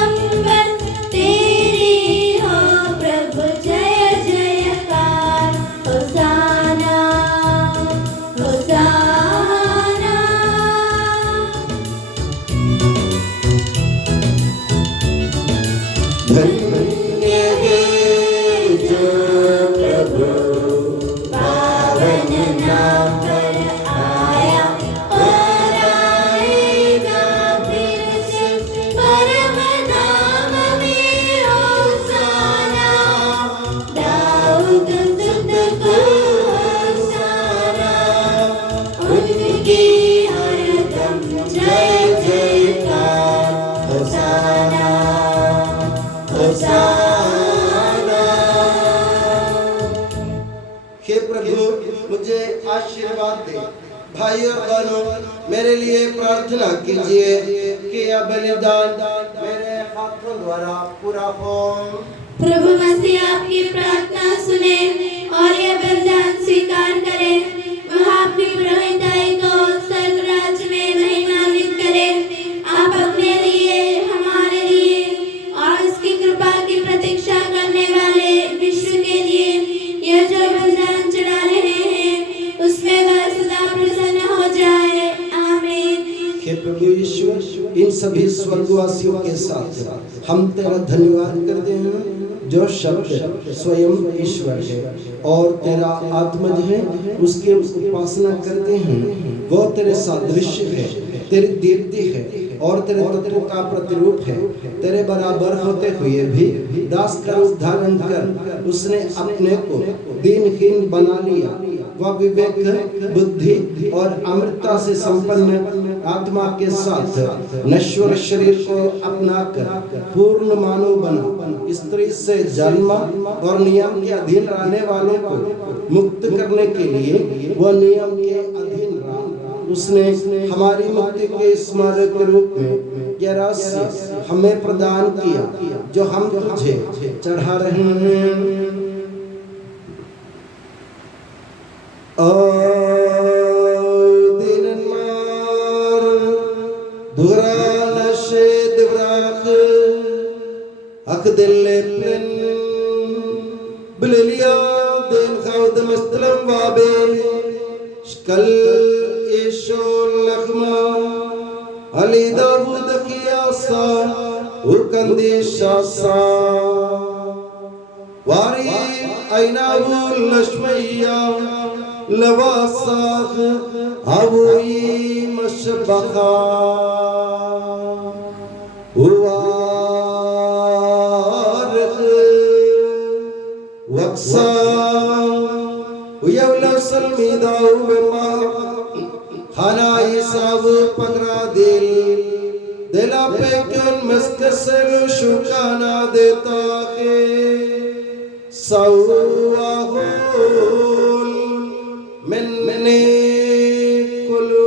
अंबर, तेरी हो प्रभु जय जयकार। होसाना होसाना। धन्य है जो प्रभु पावन नाम पर आया और आएगा फिर से, परम धाम में होसाना। दाऊद सुत को होसाना, उनकी हरदम जय जयकार। होसाना होसाना। हे प्रभु, मुझे आशीर्वाद दे। भाई और बहनों, मेरे लिए प्रार्थना कीजिए कि यह बलिदान मेरे हाथों द्वारा पूरा हो। प्रभु मसीह आपकी प्रार्थना सुने और यह बलिदान स्वीकार करे। वह आपकी पुरोहिताई को स्वर्ग राज्य में महिमान्वित करे। आप अपने लिए, हमारे लिए और उसकी कृपा की प्रतीक्षा करने वाले विश्व के लिए यह जो बलिदान चढ़ा रहे हैं, उसमें वह सदा प्रसन्न हो जाए। आमीन। हे प्रभु ईश्वर, इन सभी स्वर्गवासियों के साथ हम तेरा धन्यवाद करते हैं, जो शब्द स्वयं ईश्वर है और तेरा आत्मज है, उसके उपासना करते हैं। वो तेरे सादृश्य है, तेरी दीप्ति है और तेरे तत्व का प्रतिरूप है। तेरे बराबर होते हुए भी दास का रूप धारण कर उसने अपने को दीनहीन बना लिया। वह विवेक, बुद्धि और अमृतता से संपन्न आत्मा के साथ नश्वर शरीर को अपनाकर पूर्ण मानव बना। स्त्री से जन्म और नियम के अधीन रहने वालों को मुक्त करने के लिए वह नियम के अधीन रहा। उसने हमारी मुक्ति के स्मारक के रूप में यह रहस्य हमें प्रदान किया, जो हम तुझे चढ़ा रहे हैं। दिनमार दुरान शेद व्राख अख दिल्ले प्लन बिलिया दिन खाउद मस्तलम वाबे शकल ईशो लखमा अली दावूद कियासा उकंदी शासा वारी ऐनावु लश्मैया लवासाख अवुई मशबखा उवारख वक्सा उयवला सलमीदाउ बेमा खाना ईसाव पगरा दिल दिला पे क्यों मस्कसर शुकाना देता के सौआहुल मिन्ने कुलू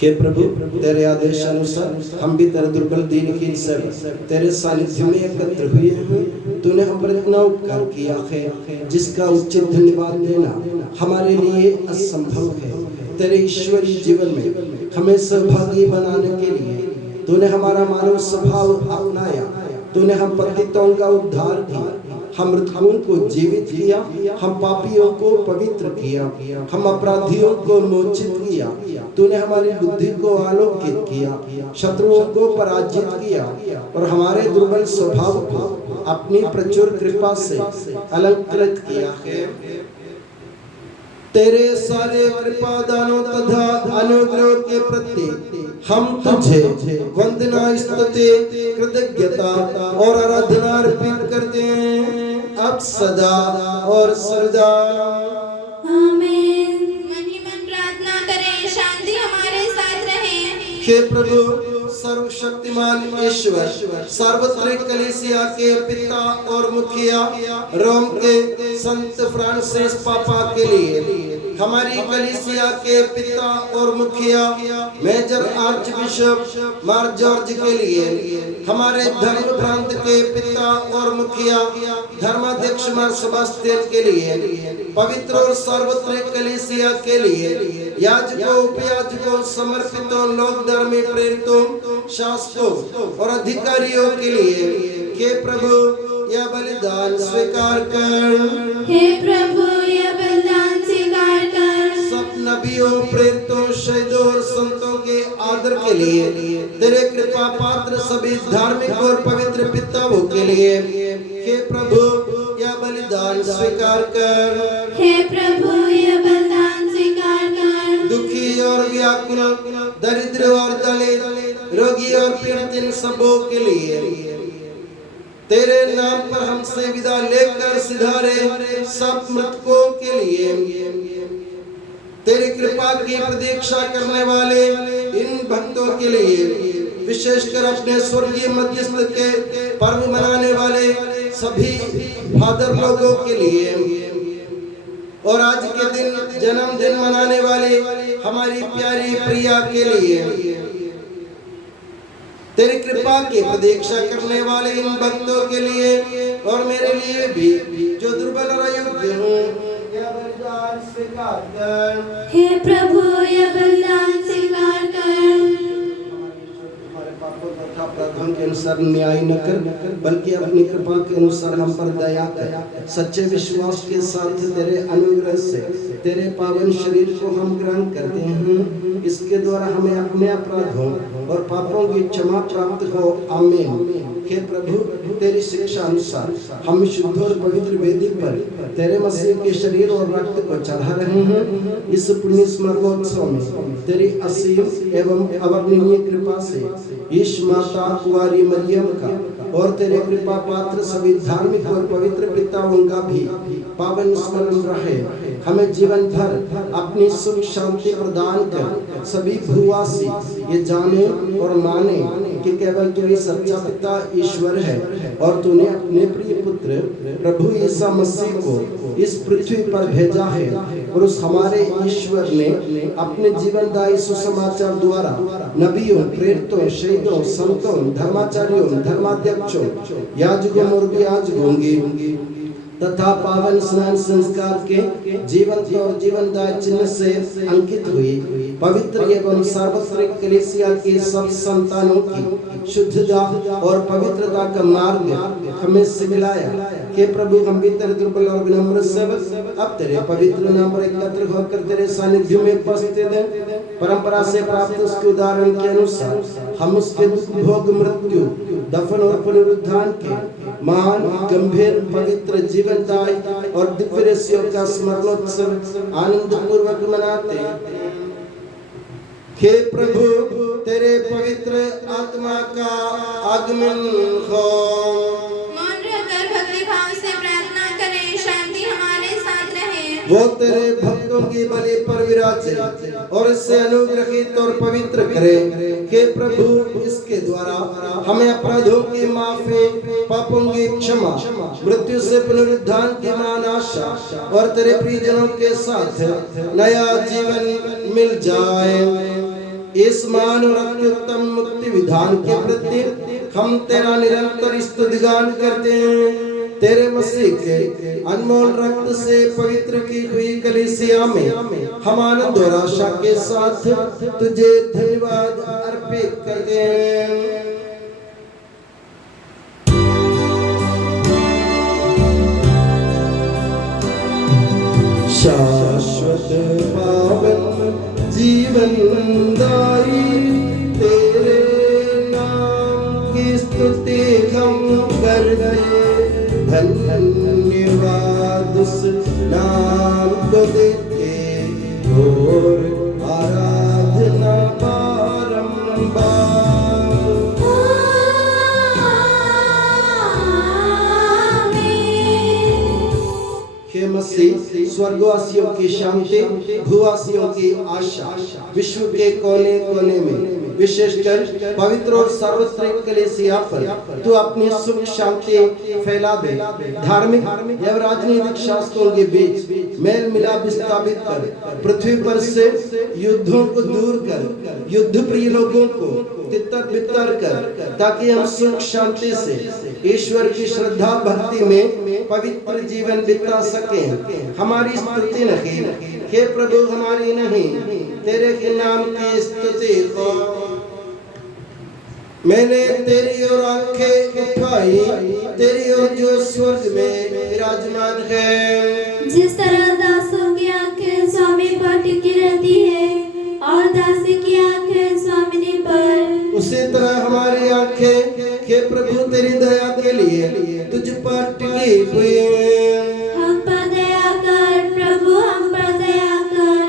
हे प्रभु तेरे आदेश अनुसार हम भी तेरे दुर्बल दीन की सब तेरे सानिध्य में एकत्र हुए हैं। तूने हम पर इतना उपकार किया है जिसका उचित धन्यवाद देना हमारे लिए असंभव है। तेरे ईश्वरीय जीवन में हमें सहभागी बनाने के लिए तूने हमारा मानव स्वभाव अपनाया। तूने हम पतितों का उद्धार किया, हम मृतकों को जीवित किया, हम पापियों को पवित्र किया, हम अपराधियों को मोचित किया। तूने हमारी बुद्धि को आलोकित किया, शत्रुओं को पराजित किया और हमारे दुर्बल स्वभाव को अपनी प्रचुर कृपा से अलंकृत किया है। तेरे सारे कृपा दानों तथा अनुग्रह के प्रति हम तुझे वंदना स्तुति कृतज्ञता और आराधना अर्पित करते हैं अब सदा और सर्वदा। आमीन मन ही मन प्रार्थना करें, शांति हमारे साथ रहे। हे प्रभु सर्वशक्तिमान ईश्वर, सार्वत्रिक कलीसिया के पिता और मुखिया रोम के संत फ्रांसिस पापा के लिए, हमारी कलीसिया के पिता और मुखिया मेजर आर्च बिशप मार जॉर्ज के लिए, हमारे धर्म प्रांत के पिता और मुखिया धर्माध्यक्ष मार सेबास्टियन के लिए, पवित्र और सार्वत्रिक कलीसिया के लिए, याजकों उपयाजकों समर्पितों लोक धर्मी प्रेरितों शासकों और अधिकारियों के लिए, हे प्रभु यह बलिदान स्वीकार कर। हे प्रभु यह बलिदान स्वीकार कर। सब नबियों प्रेरितों शहीदों और संतों के आदर के लिए, तेरे कृपा पात्र सभी धार्मिक और पवित्र पिताओं के लिए, हे प्रभु यह बलिदान स्वीकार कर। हे प्रभु यह बलिदान स्वीकार कर। दुखी और व्याकुल, दरिद्र और दलित, रोगी और पीड़ित इन सबों के लिए, तेरे नाम पर हमसे विदा लेकर सिधारे सब मृतकों के लिए, तेरी कृपा की प्रतीक्षा करने वाले इन भक्तों के लिए, विशेषकर अपने स्वर्गीय मध्यस्थ के पर्व मनाने वाले सभी फादर लोगों के लिए और आज के दिन जन्मदिन मनाने वाले हमारी प्यारी प्रिया के लिए, तेरी कृपा की प्रतीक्षा करने वाले इन भक्तों के लिए और मेरे लिए भी जो दुर्बल और अयोग्य हूँ, यह बलिदान स्वीकार कर। हे प्रभु यह बलिदान स्वीकार कर। हमारे पापों तथा अपराधों के अनुसार न्याय न कर, बल्कि अपनी कृपा के अनुसार हम पर दया कर। सच्चे विश्वास के साथ तेरे अनुग्रह से तेरे पावन शरीर को हम ग्रहण करते हैं, इसके द्वारा हमें अपने अपराधों और पापों की क्षमा प्राप्त हो। आमीन। हे प्रभु तेरी शिक्षा अनुसार हम शुद्ध और पवित्र वेदी पर तेरे मसीह के शरीर और रक्त को चढ़ा रहे हैं। इस पुण्य स्मरणोत्सव में तेरी असीम एवं अवर्णनीय कृपा से यीशु माता कुंवारी मरियम का और तेरे कृपा पात्र सभी धार्मिक और पवित्र पिताओं का भी पावन स्मरण रहे। हमें जीवन भर अपनी सुख शांति प्रदान कर सभी भूवासी ये जाने और माने कि केवल तू ही सच्चा पिता ईश्वर है और तूने अपने प्रिय पुत्र प्रभु ईसा मसीह को इस पृथ्वी पर भेजा है और उस हमारे ईश्वर ने अपने जीवनदायी सुसमाचार द्वारा नबियों प्रेरितों शहीदों संतों धर्माचार्यों धर्माध्यक्षों याजकों और याजकों तथा पावन स्नान संस्कार के जीवन और जीवनदाय चिन्ह से अंकित हुई पवित्र एवं सार्वत्रिक कलीसिया की सब संतानों की शुद्धता और पवित्रता का मार्ग हमें सिखलाया कि प्रभु हम भी तेरे दुर्बल और विनम्र सेवक अब तेरे पवित्र नाम पर एकत्र होकर तेरे सानिध्य में उपस्थित हैं। परंपरा से प्राप्त उसके उदाहरण के अनुसार हम उसके दुख भोग मृत्यु दफन और पुनरुत्थान के महान गंभीर पवित्र जीवनदायी और दिव्य रहस्यों का स्मरणोत्सव आनंद पूर्वक मनाते हैं। हे प्रभु तेरे पवित्र आत्मा का आगमन हो। मौन रहकर भक्ति भाव से प्रार्थना करें, शांति हमारे साथ रहे। वो तेरे भक्तों की बलि पर विराजे और इससे अनुग्रहित और पवित्र करे। हे प्रभु इसके द्वारा हमें अपराधों की माफी, पापों की क्षमा, मृत्यु से पुनरुत्थान की महान आशा और तेरे प्रियजनों के साथ नया जीवन मिल जाए। इस महान और अत्युत्तम मुक्ति विधान के प्रति हम तेरा निरंतर स्तुतिगान करते हैं। तेरे मसीह के अनमोल रक्त से पवित्र की हुई कलीसिया में हम आनंद और आशा के साथ तुझे धन्यवाद अर्पित करते हैं। शाश्वत पावन जीवनदायी तेरे नाम की स्तुति हम करते, धन्यवाद उस नाम को देते और आराधना बारंबार। हे मसीह स्वर्गवासियों की शांति, भूवासियों की आशा, विश्व के कोने कोने में विशेषकर पवित्र और सार्वत्रिक कलीसिया पर तू अपनी सुख शांति फैला दे। धार्मिक एवं राजनीतिक शासकों के बीच मेल मिलाप स्थापित कर, पृथ्वी पर से युद्धों को दूर कर, युद्ध प्रिय लोगों को तितर बितर कर, ताकि हम सुख शांति से ईश्वर की श्रद्धा भक्ति में पवित्र जीवन बिता सकें। हमारी स्तुति नहीं, हे प्रभु हमारी नहीं, तेरे के नाम की स्तुति को। मैंने तेरी ओर आंखें उठाई, तेरी ओर जो स्वर्ग में विराजमान है। जिस तरह दासों की आंखें स्वामी पर टिकी रहती है और दासी की आंखें स्वामिनी पर, उसी तरह हमारी आंखें हे प्रभु तेरी दया के लिए तुझ पर टिकी हुई है। हम पर दया कर प्रभु, हम पर दया कर।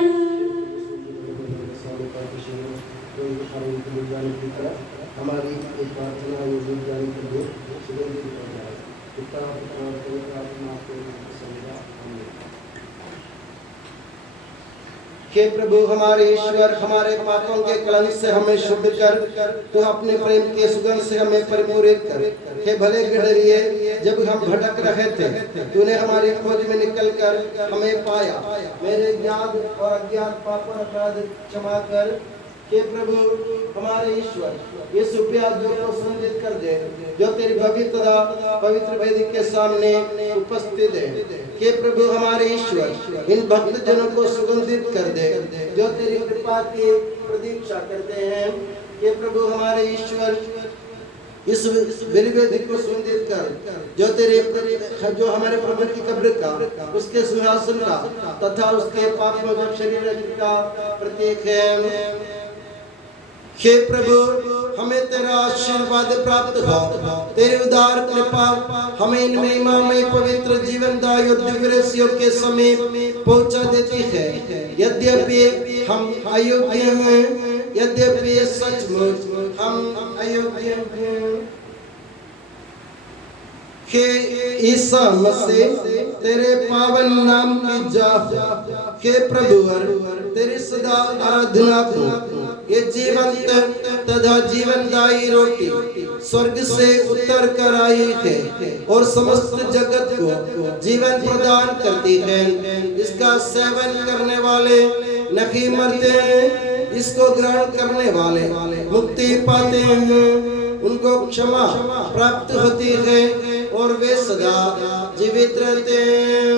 हमारी एक प्रार्थना यूं जाने के लिए सुगंधित हो जाए। पिता और पवित्र आत्मा के संगा आमीन। हे प्रभु हमारे ईश्वर, हमारे पापों के कलंक से हमें शुद्ध कर, तो अपने प्रेम के सुगंध से हमें परिपूरित कर। हे भले गडरिए, जब हम भटक रहे थे तूने हमारी खोज में निकलकर हमें पाया। मेरे ज्ञान और अज्ञात पाप और अपराध क्षमा कर। हे प्रभु हमारे ईश्वर, ये प्यादों को संदित कर दे जो तेरी भव्यता पवित्र वैदिक के सामने उपस्थित है। हे प्रभु हमारे ईश्वर, इन भक्त जनों को सुगंधित कर दे जो तेरी कृपा की प्रतीक्षा करते हैं। हे प्रभु हमारे ईश्वर, इस वेदिक को सुगंधित कर जो हमारे प्रभु की कब्र का, उसके सिंहासन का तथा उसके पाप शरीर का प्रतीक है। हे प्रभु हमें तेरा आशीर्वाद प्राप्त हो, तेरी उदार कृपा हमें इन महिमामय पवित्र जीवनदायी और दिव्य रहस्यों के समीप पहुंचा देती है। यद्यपि हम अयोग्य हैं, यद्यपि सचमुच हम अयोग्य हैं। हे ईसा मसीह तेरे पावन नाम की जाप, हे प्रभु तेरी सदा आराधना को ये जीवंत तथा जीवनदायी रोटी स्वर्ग से उतर कर आई है और समस्त जगत को जीवन प्रदान करती है। इसका सेवन करने वाले नहीं मरते हैं, इसको ग्रहण करने वाले मुक्ति पाते हैं, उनको क्षमा प्राप्त होती है और वे सदा जीवित रहते हैं।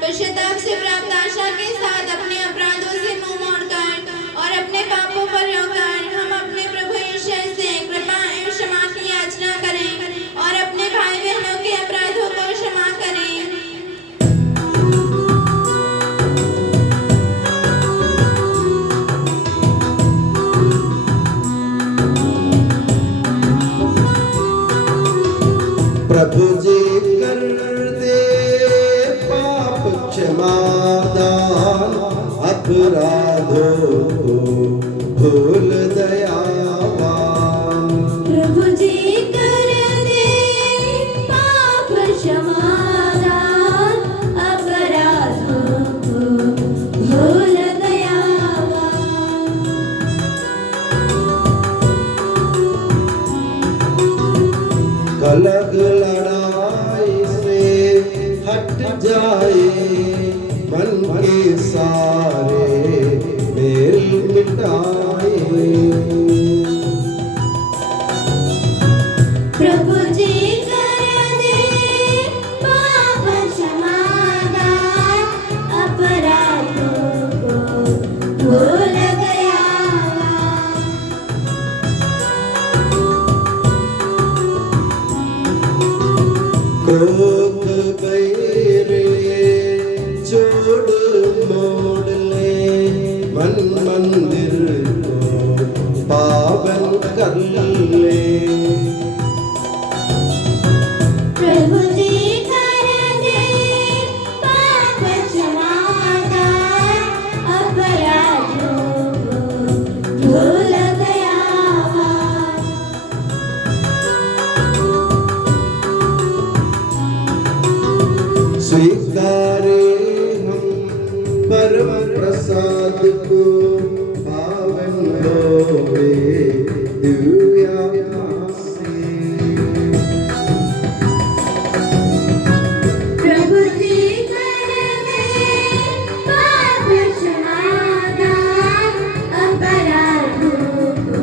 पश्चाताप से प्राप्त आशा के साथ अपने अपराधों से मुंह मोड़कर और अपने पापों पर रोकर हम अपने प्रभु ईश्वर से कृपा एवं क्षमा की याचना करें और अपने भाई बहनों के अपराधों को क्षमा करें। प्रभु जी कर दे पाप क्षमादान, अपराधों को भूल दयावान। प्रभु जी कर दे पाप क्षमादान, अपराधों को भूल दयावान। कलह लड़ाई से हट जाए, मन के सारे मेल मिटाए। प्रभु जी कर दे पाप क्षमादान, अपराधों को भूल दयावान। क्रोध बैरे जोड़ मोड़ ले, मन मंदिर को पावन कर ले। प्रभु जी कर दे पाप क्षमादान, अपराधों को भूल दयावान। स्वीकारे हम परम प्रसाद को, पावन होवे दिव्यासी। प्रभु जी कर दे पाप क्षमादान, अपराधों को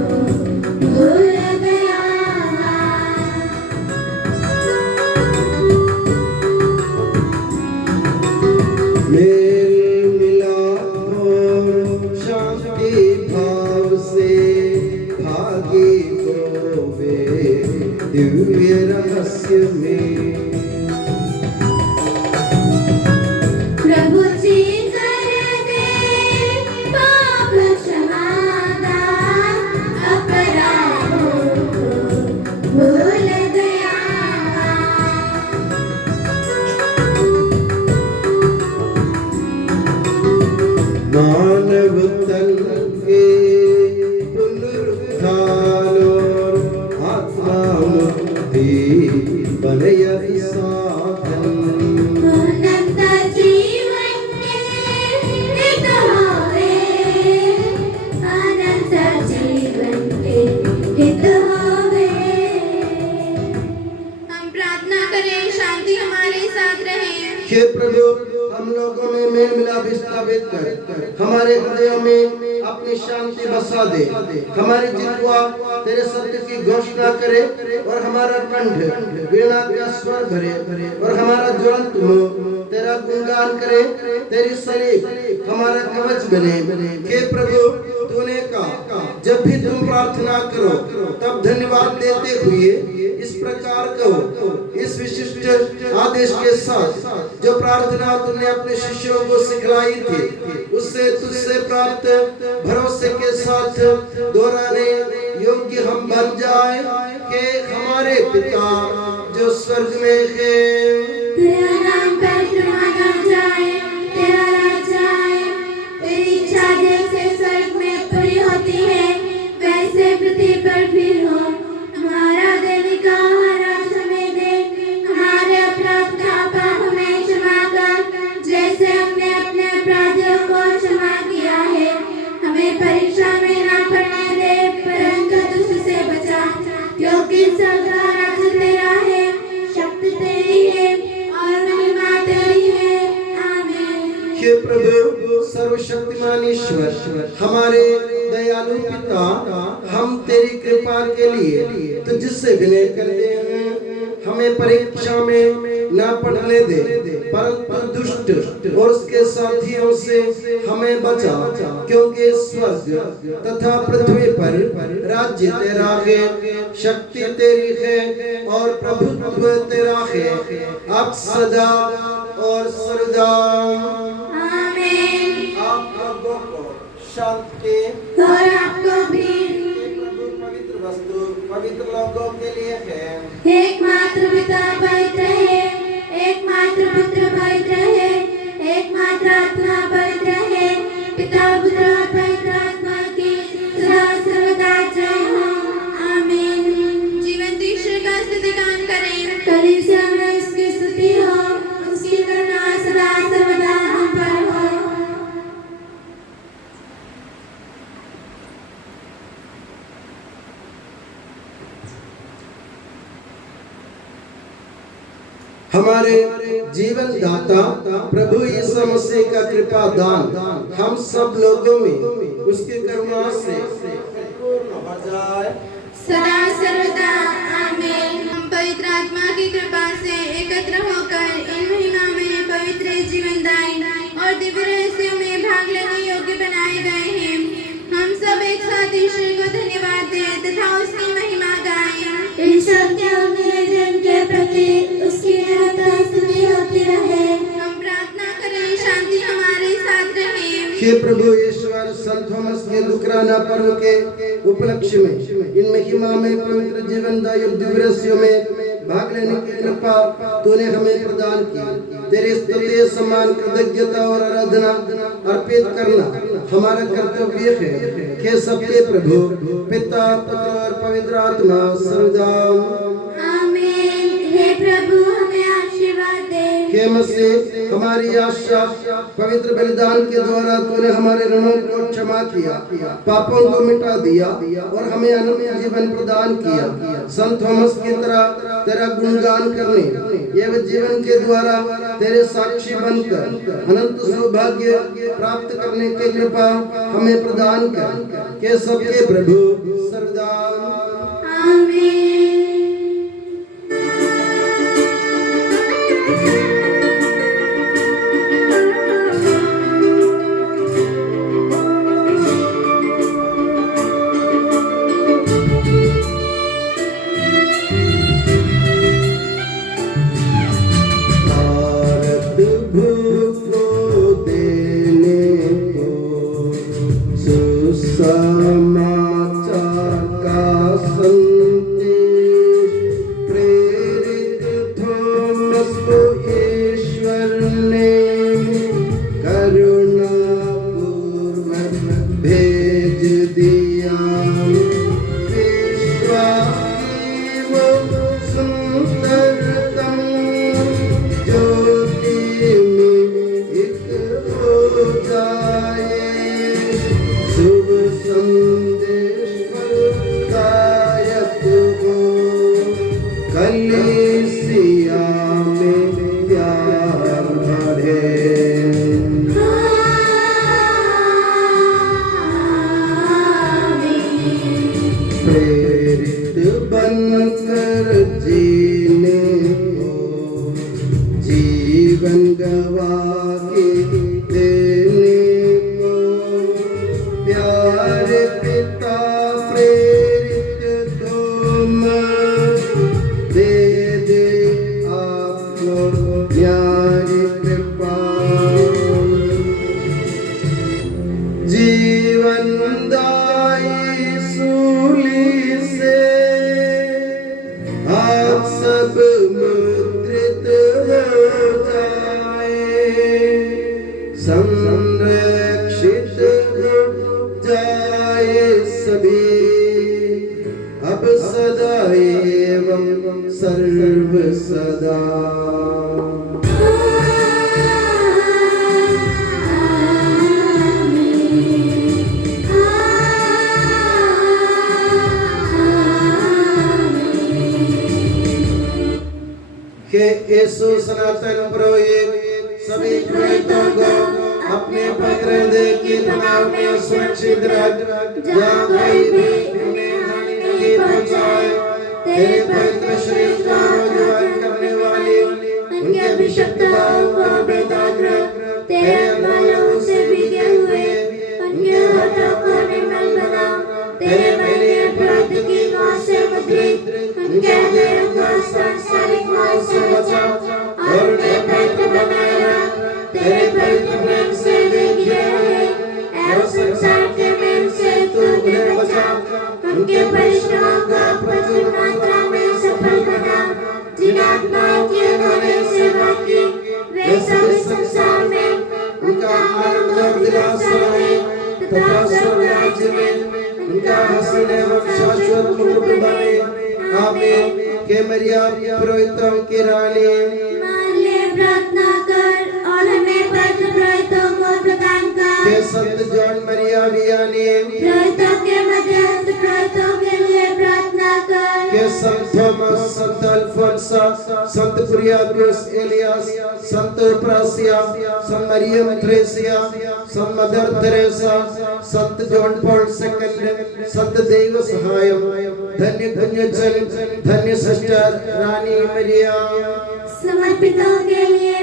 भूल दयावान। मेल मिलाप और शांति भाव से भागी होवे दिव्य रहस्य में। प्रभु जी कर दे पाप क्षमादान, अपराधों को भूल दयावान। मानव तन के पुनरुत्थान और आत्मा मुक्ति बने साधन। अनंत जीवन के हित होवे, अनंत जीवन हे प्रभु, हम लोगों में मेल मिलाप स्थापित कर, हमारे हृदयों में अपनी शांति बसा दे। हमारी जिह्वा तेरे सत्य की घोषणा करे और हमारा कंठ वीणा का स्वर भरे और हमारा ज्वलंत मुंह तेरा गुणगान करे। तेरी सलीब हमारा कवच बने। हे प्रभु, तूने कहा जब भी तुम प्रार्थना करो तब धन्यवाद देते हुए इस प्रकार कहो। इस विशिष्ट आदेश के साथ जो प्रार्थना तुमने अपने शिष्यों को सिखलाई थी, उससे तुझसे प्राप्त भरोसे के साथ दोहराने योग्य हम बन जाए कि हमारे पिता जो स्वर्ग में है, तेरा नाम पवित्र माना जाए, तेरा राज्य आए, तेरी इच्छा जैसे स्वर्ग में पूरी होती है वैसे पृथ्वी पर भी हो। हमारा दैनिक आहार आज हमें दे, हमारे अपराध का पाप हमें क्षमा कर जैसे हमने अपने अपराधियों को क्षमा किया है। हमें परीक्षा में ना पड़ने दे परंतु दुष्ट से बचा, क्योंकि सदा राज्य तेरा है, शक्ति तेरी है और महिमा तेरी है। आमीन। हे प्रभु सर्वशक्तिमान ईश्वर, हमारे दयालु पिता, हम तेरी कृपा के लिए तुझसे विनय करते हैं। हमें परीक्षा में ना पड़ने दे परंतु दुष्ट और उसके साथियों से हमें बचा, क्योंकि स्वर्ग तथा पृथ्वी पर राज्य तेरा है, शक्ति तेरी है और प्रभुत्व तेरा है, अब सदा और सर्वदा। आमीन। आप लोगों को शांति और आपको भी। पवित्र वस्तु पवित्र लोगों के लिए है। एकमात्र पिता पवित्र है, एकमात्र पुत्र पवित्र है, एकमात्र आत्मा पवित्र है। पिता पुत्र और पवित्र आत्मा की सदा सर्वदा जय हो। आमीन। जीवंत ईश्वर का स्तुतिगान करें। कलीसिया में इसकी स्तुति हो, उसकी करुणा सदा सर्वदा हम पर हो। हमारे जीवन दाता प्रभु यीशु मसीह का कृपा दान हम सब लोगों में उसकी करुणा से पूर्ण हो जाए सदा सर्वदा। आमीन। हम पवित्र आत्मा की कृपा से एकत्र होकर इन महिमामय पवित्र जीवनदायी और दिव्य रहस्यों में भाग लेने योग्य बनाए गए हैं। हम सब एक साथ ईश्वर को धन्यवाद दें तथा उसकी महिमा गाएं। ईश्वर के निरंजन के प्रति उसकी निरंतर स्तुति होती रहे। हम प्रार्थना करें, शांति हमारे साथ रहे। हे प्रभु ईश्वर, संत थॉमस के दुकराना पर्व के उपलक्ष्य में इन महिमा में पवित्र जीवनदायी दिव्य रहस्यों में भाग लेने की कृपा तूने हमें प्रदान की। तेरे स्तुति सम्मान कृतज्ञता और आराधना अर्पित करना हमारा कर्तव्य है। हे सबके प्रभु पिता पुत्र और पवित्र आत्मा सर्वदा। आमीन। हे प्रभु हमें आशीर्वाद दे। हे मसीह, हमारी आशा पवित्र बलिदान के द्वारा तूने हमारे ऋणों को क्षमा किया, पापों को मिटा दिया और हमें अनंत जीवन प्रदान किया। संत थॉमस की तरह तेरा गुणगान करने एवं जीवन के द्वारा तेरे साक्षी बनकर अनंत सौभाग्य प्राप्त करने की कृपा हमें प्रदान कर। के सबके प्रभु सर्वदा। आमीन। समाचार का संदेश प्रेरित थॉमस को ईश्वर ने करुणा पूर्वक भेज दिया। विश्वास की वो सुंदरतम ज्योति में एक हो जाए। शुभ संदेश गायक हो कलीसिया में जीवन गवा के देने को प्यारे पिता प्रेरित तुम दे दे आपको न्यारी कृपा जीवनदायी सूली से आप सब मुद्रित हो जाए संरक्षित हो जाए सभी अब सदा एवं सर्व सदा के यीशु सनातन पुरोहित सभी पुरोहितों को अपने पत्र दे के तनाव में सुरक्षित रख जहाँ कोई भी उन्हें हानि नहीं पहुँचाए तेरे पवित्र शरीर का आह्वान करने वाले उनके अभिषिक्त भावों को बेदाग रख तेरे मालों से भीगे हुए उनके होठों को निर्मल बना तेरे मेरे अपराध की माँ से मुद्रित उनके हृदयों को सांसारिक मौत से बचा और उन्हें पवित्र बनाए रख तेरे पवित्र प्रेम से वे घिरे रहे एवं संसार के मेल से तू उन्हें बचा उनके परिश्रमों को प्रचुर मात्रा में सफल बना जिन आत्माओं की उन्होंने सेवा की वे सब संसार में उनका आनंद और दिलासा रहे तथा स्वर्ग राज्य में उनका हसीन एवं शाश्वत मुकुट बने आमीन के मरिया पुरोहितों की रानी लिए प्रार्थना कर और हमें पवित्र पुरोहितों को प्रदान कर के संत जॉन मरिया वियानी पुरोहितों के मध्यस्थ पुरोहितों के लिए प्रार्थना कर के संत थॉमस संत अल्फोंसा संत कुरियाकोस एलियास संत प्रासिया संत मरियम थ्रेसिया संत मदर तेरेसा संत जॉन पॉल सेकंड संत देव सहायम धन्य कुंजन धन्य सिस्टर रानी मरिया समर्पितों के लिए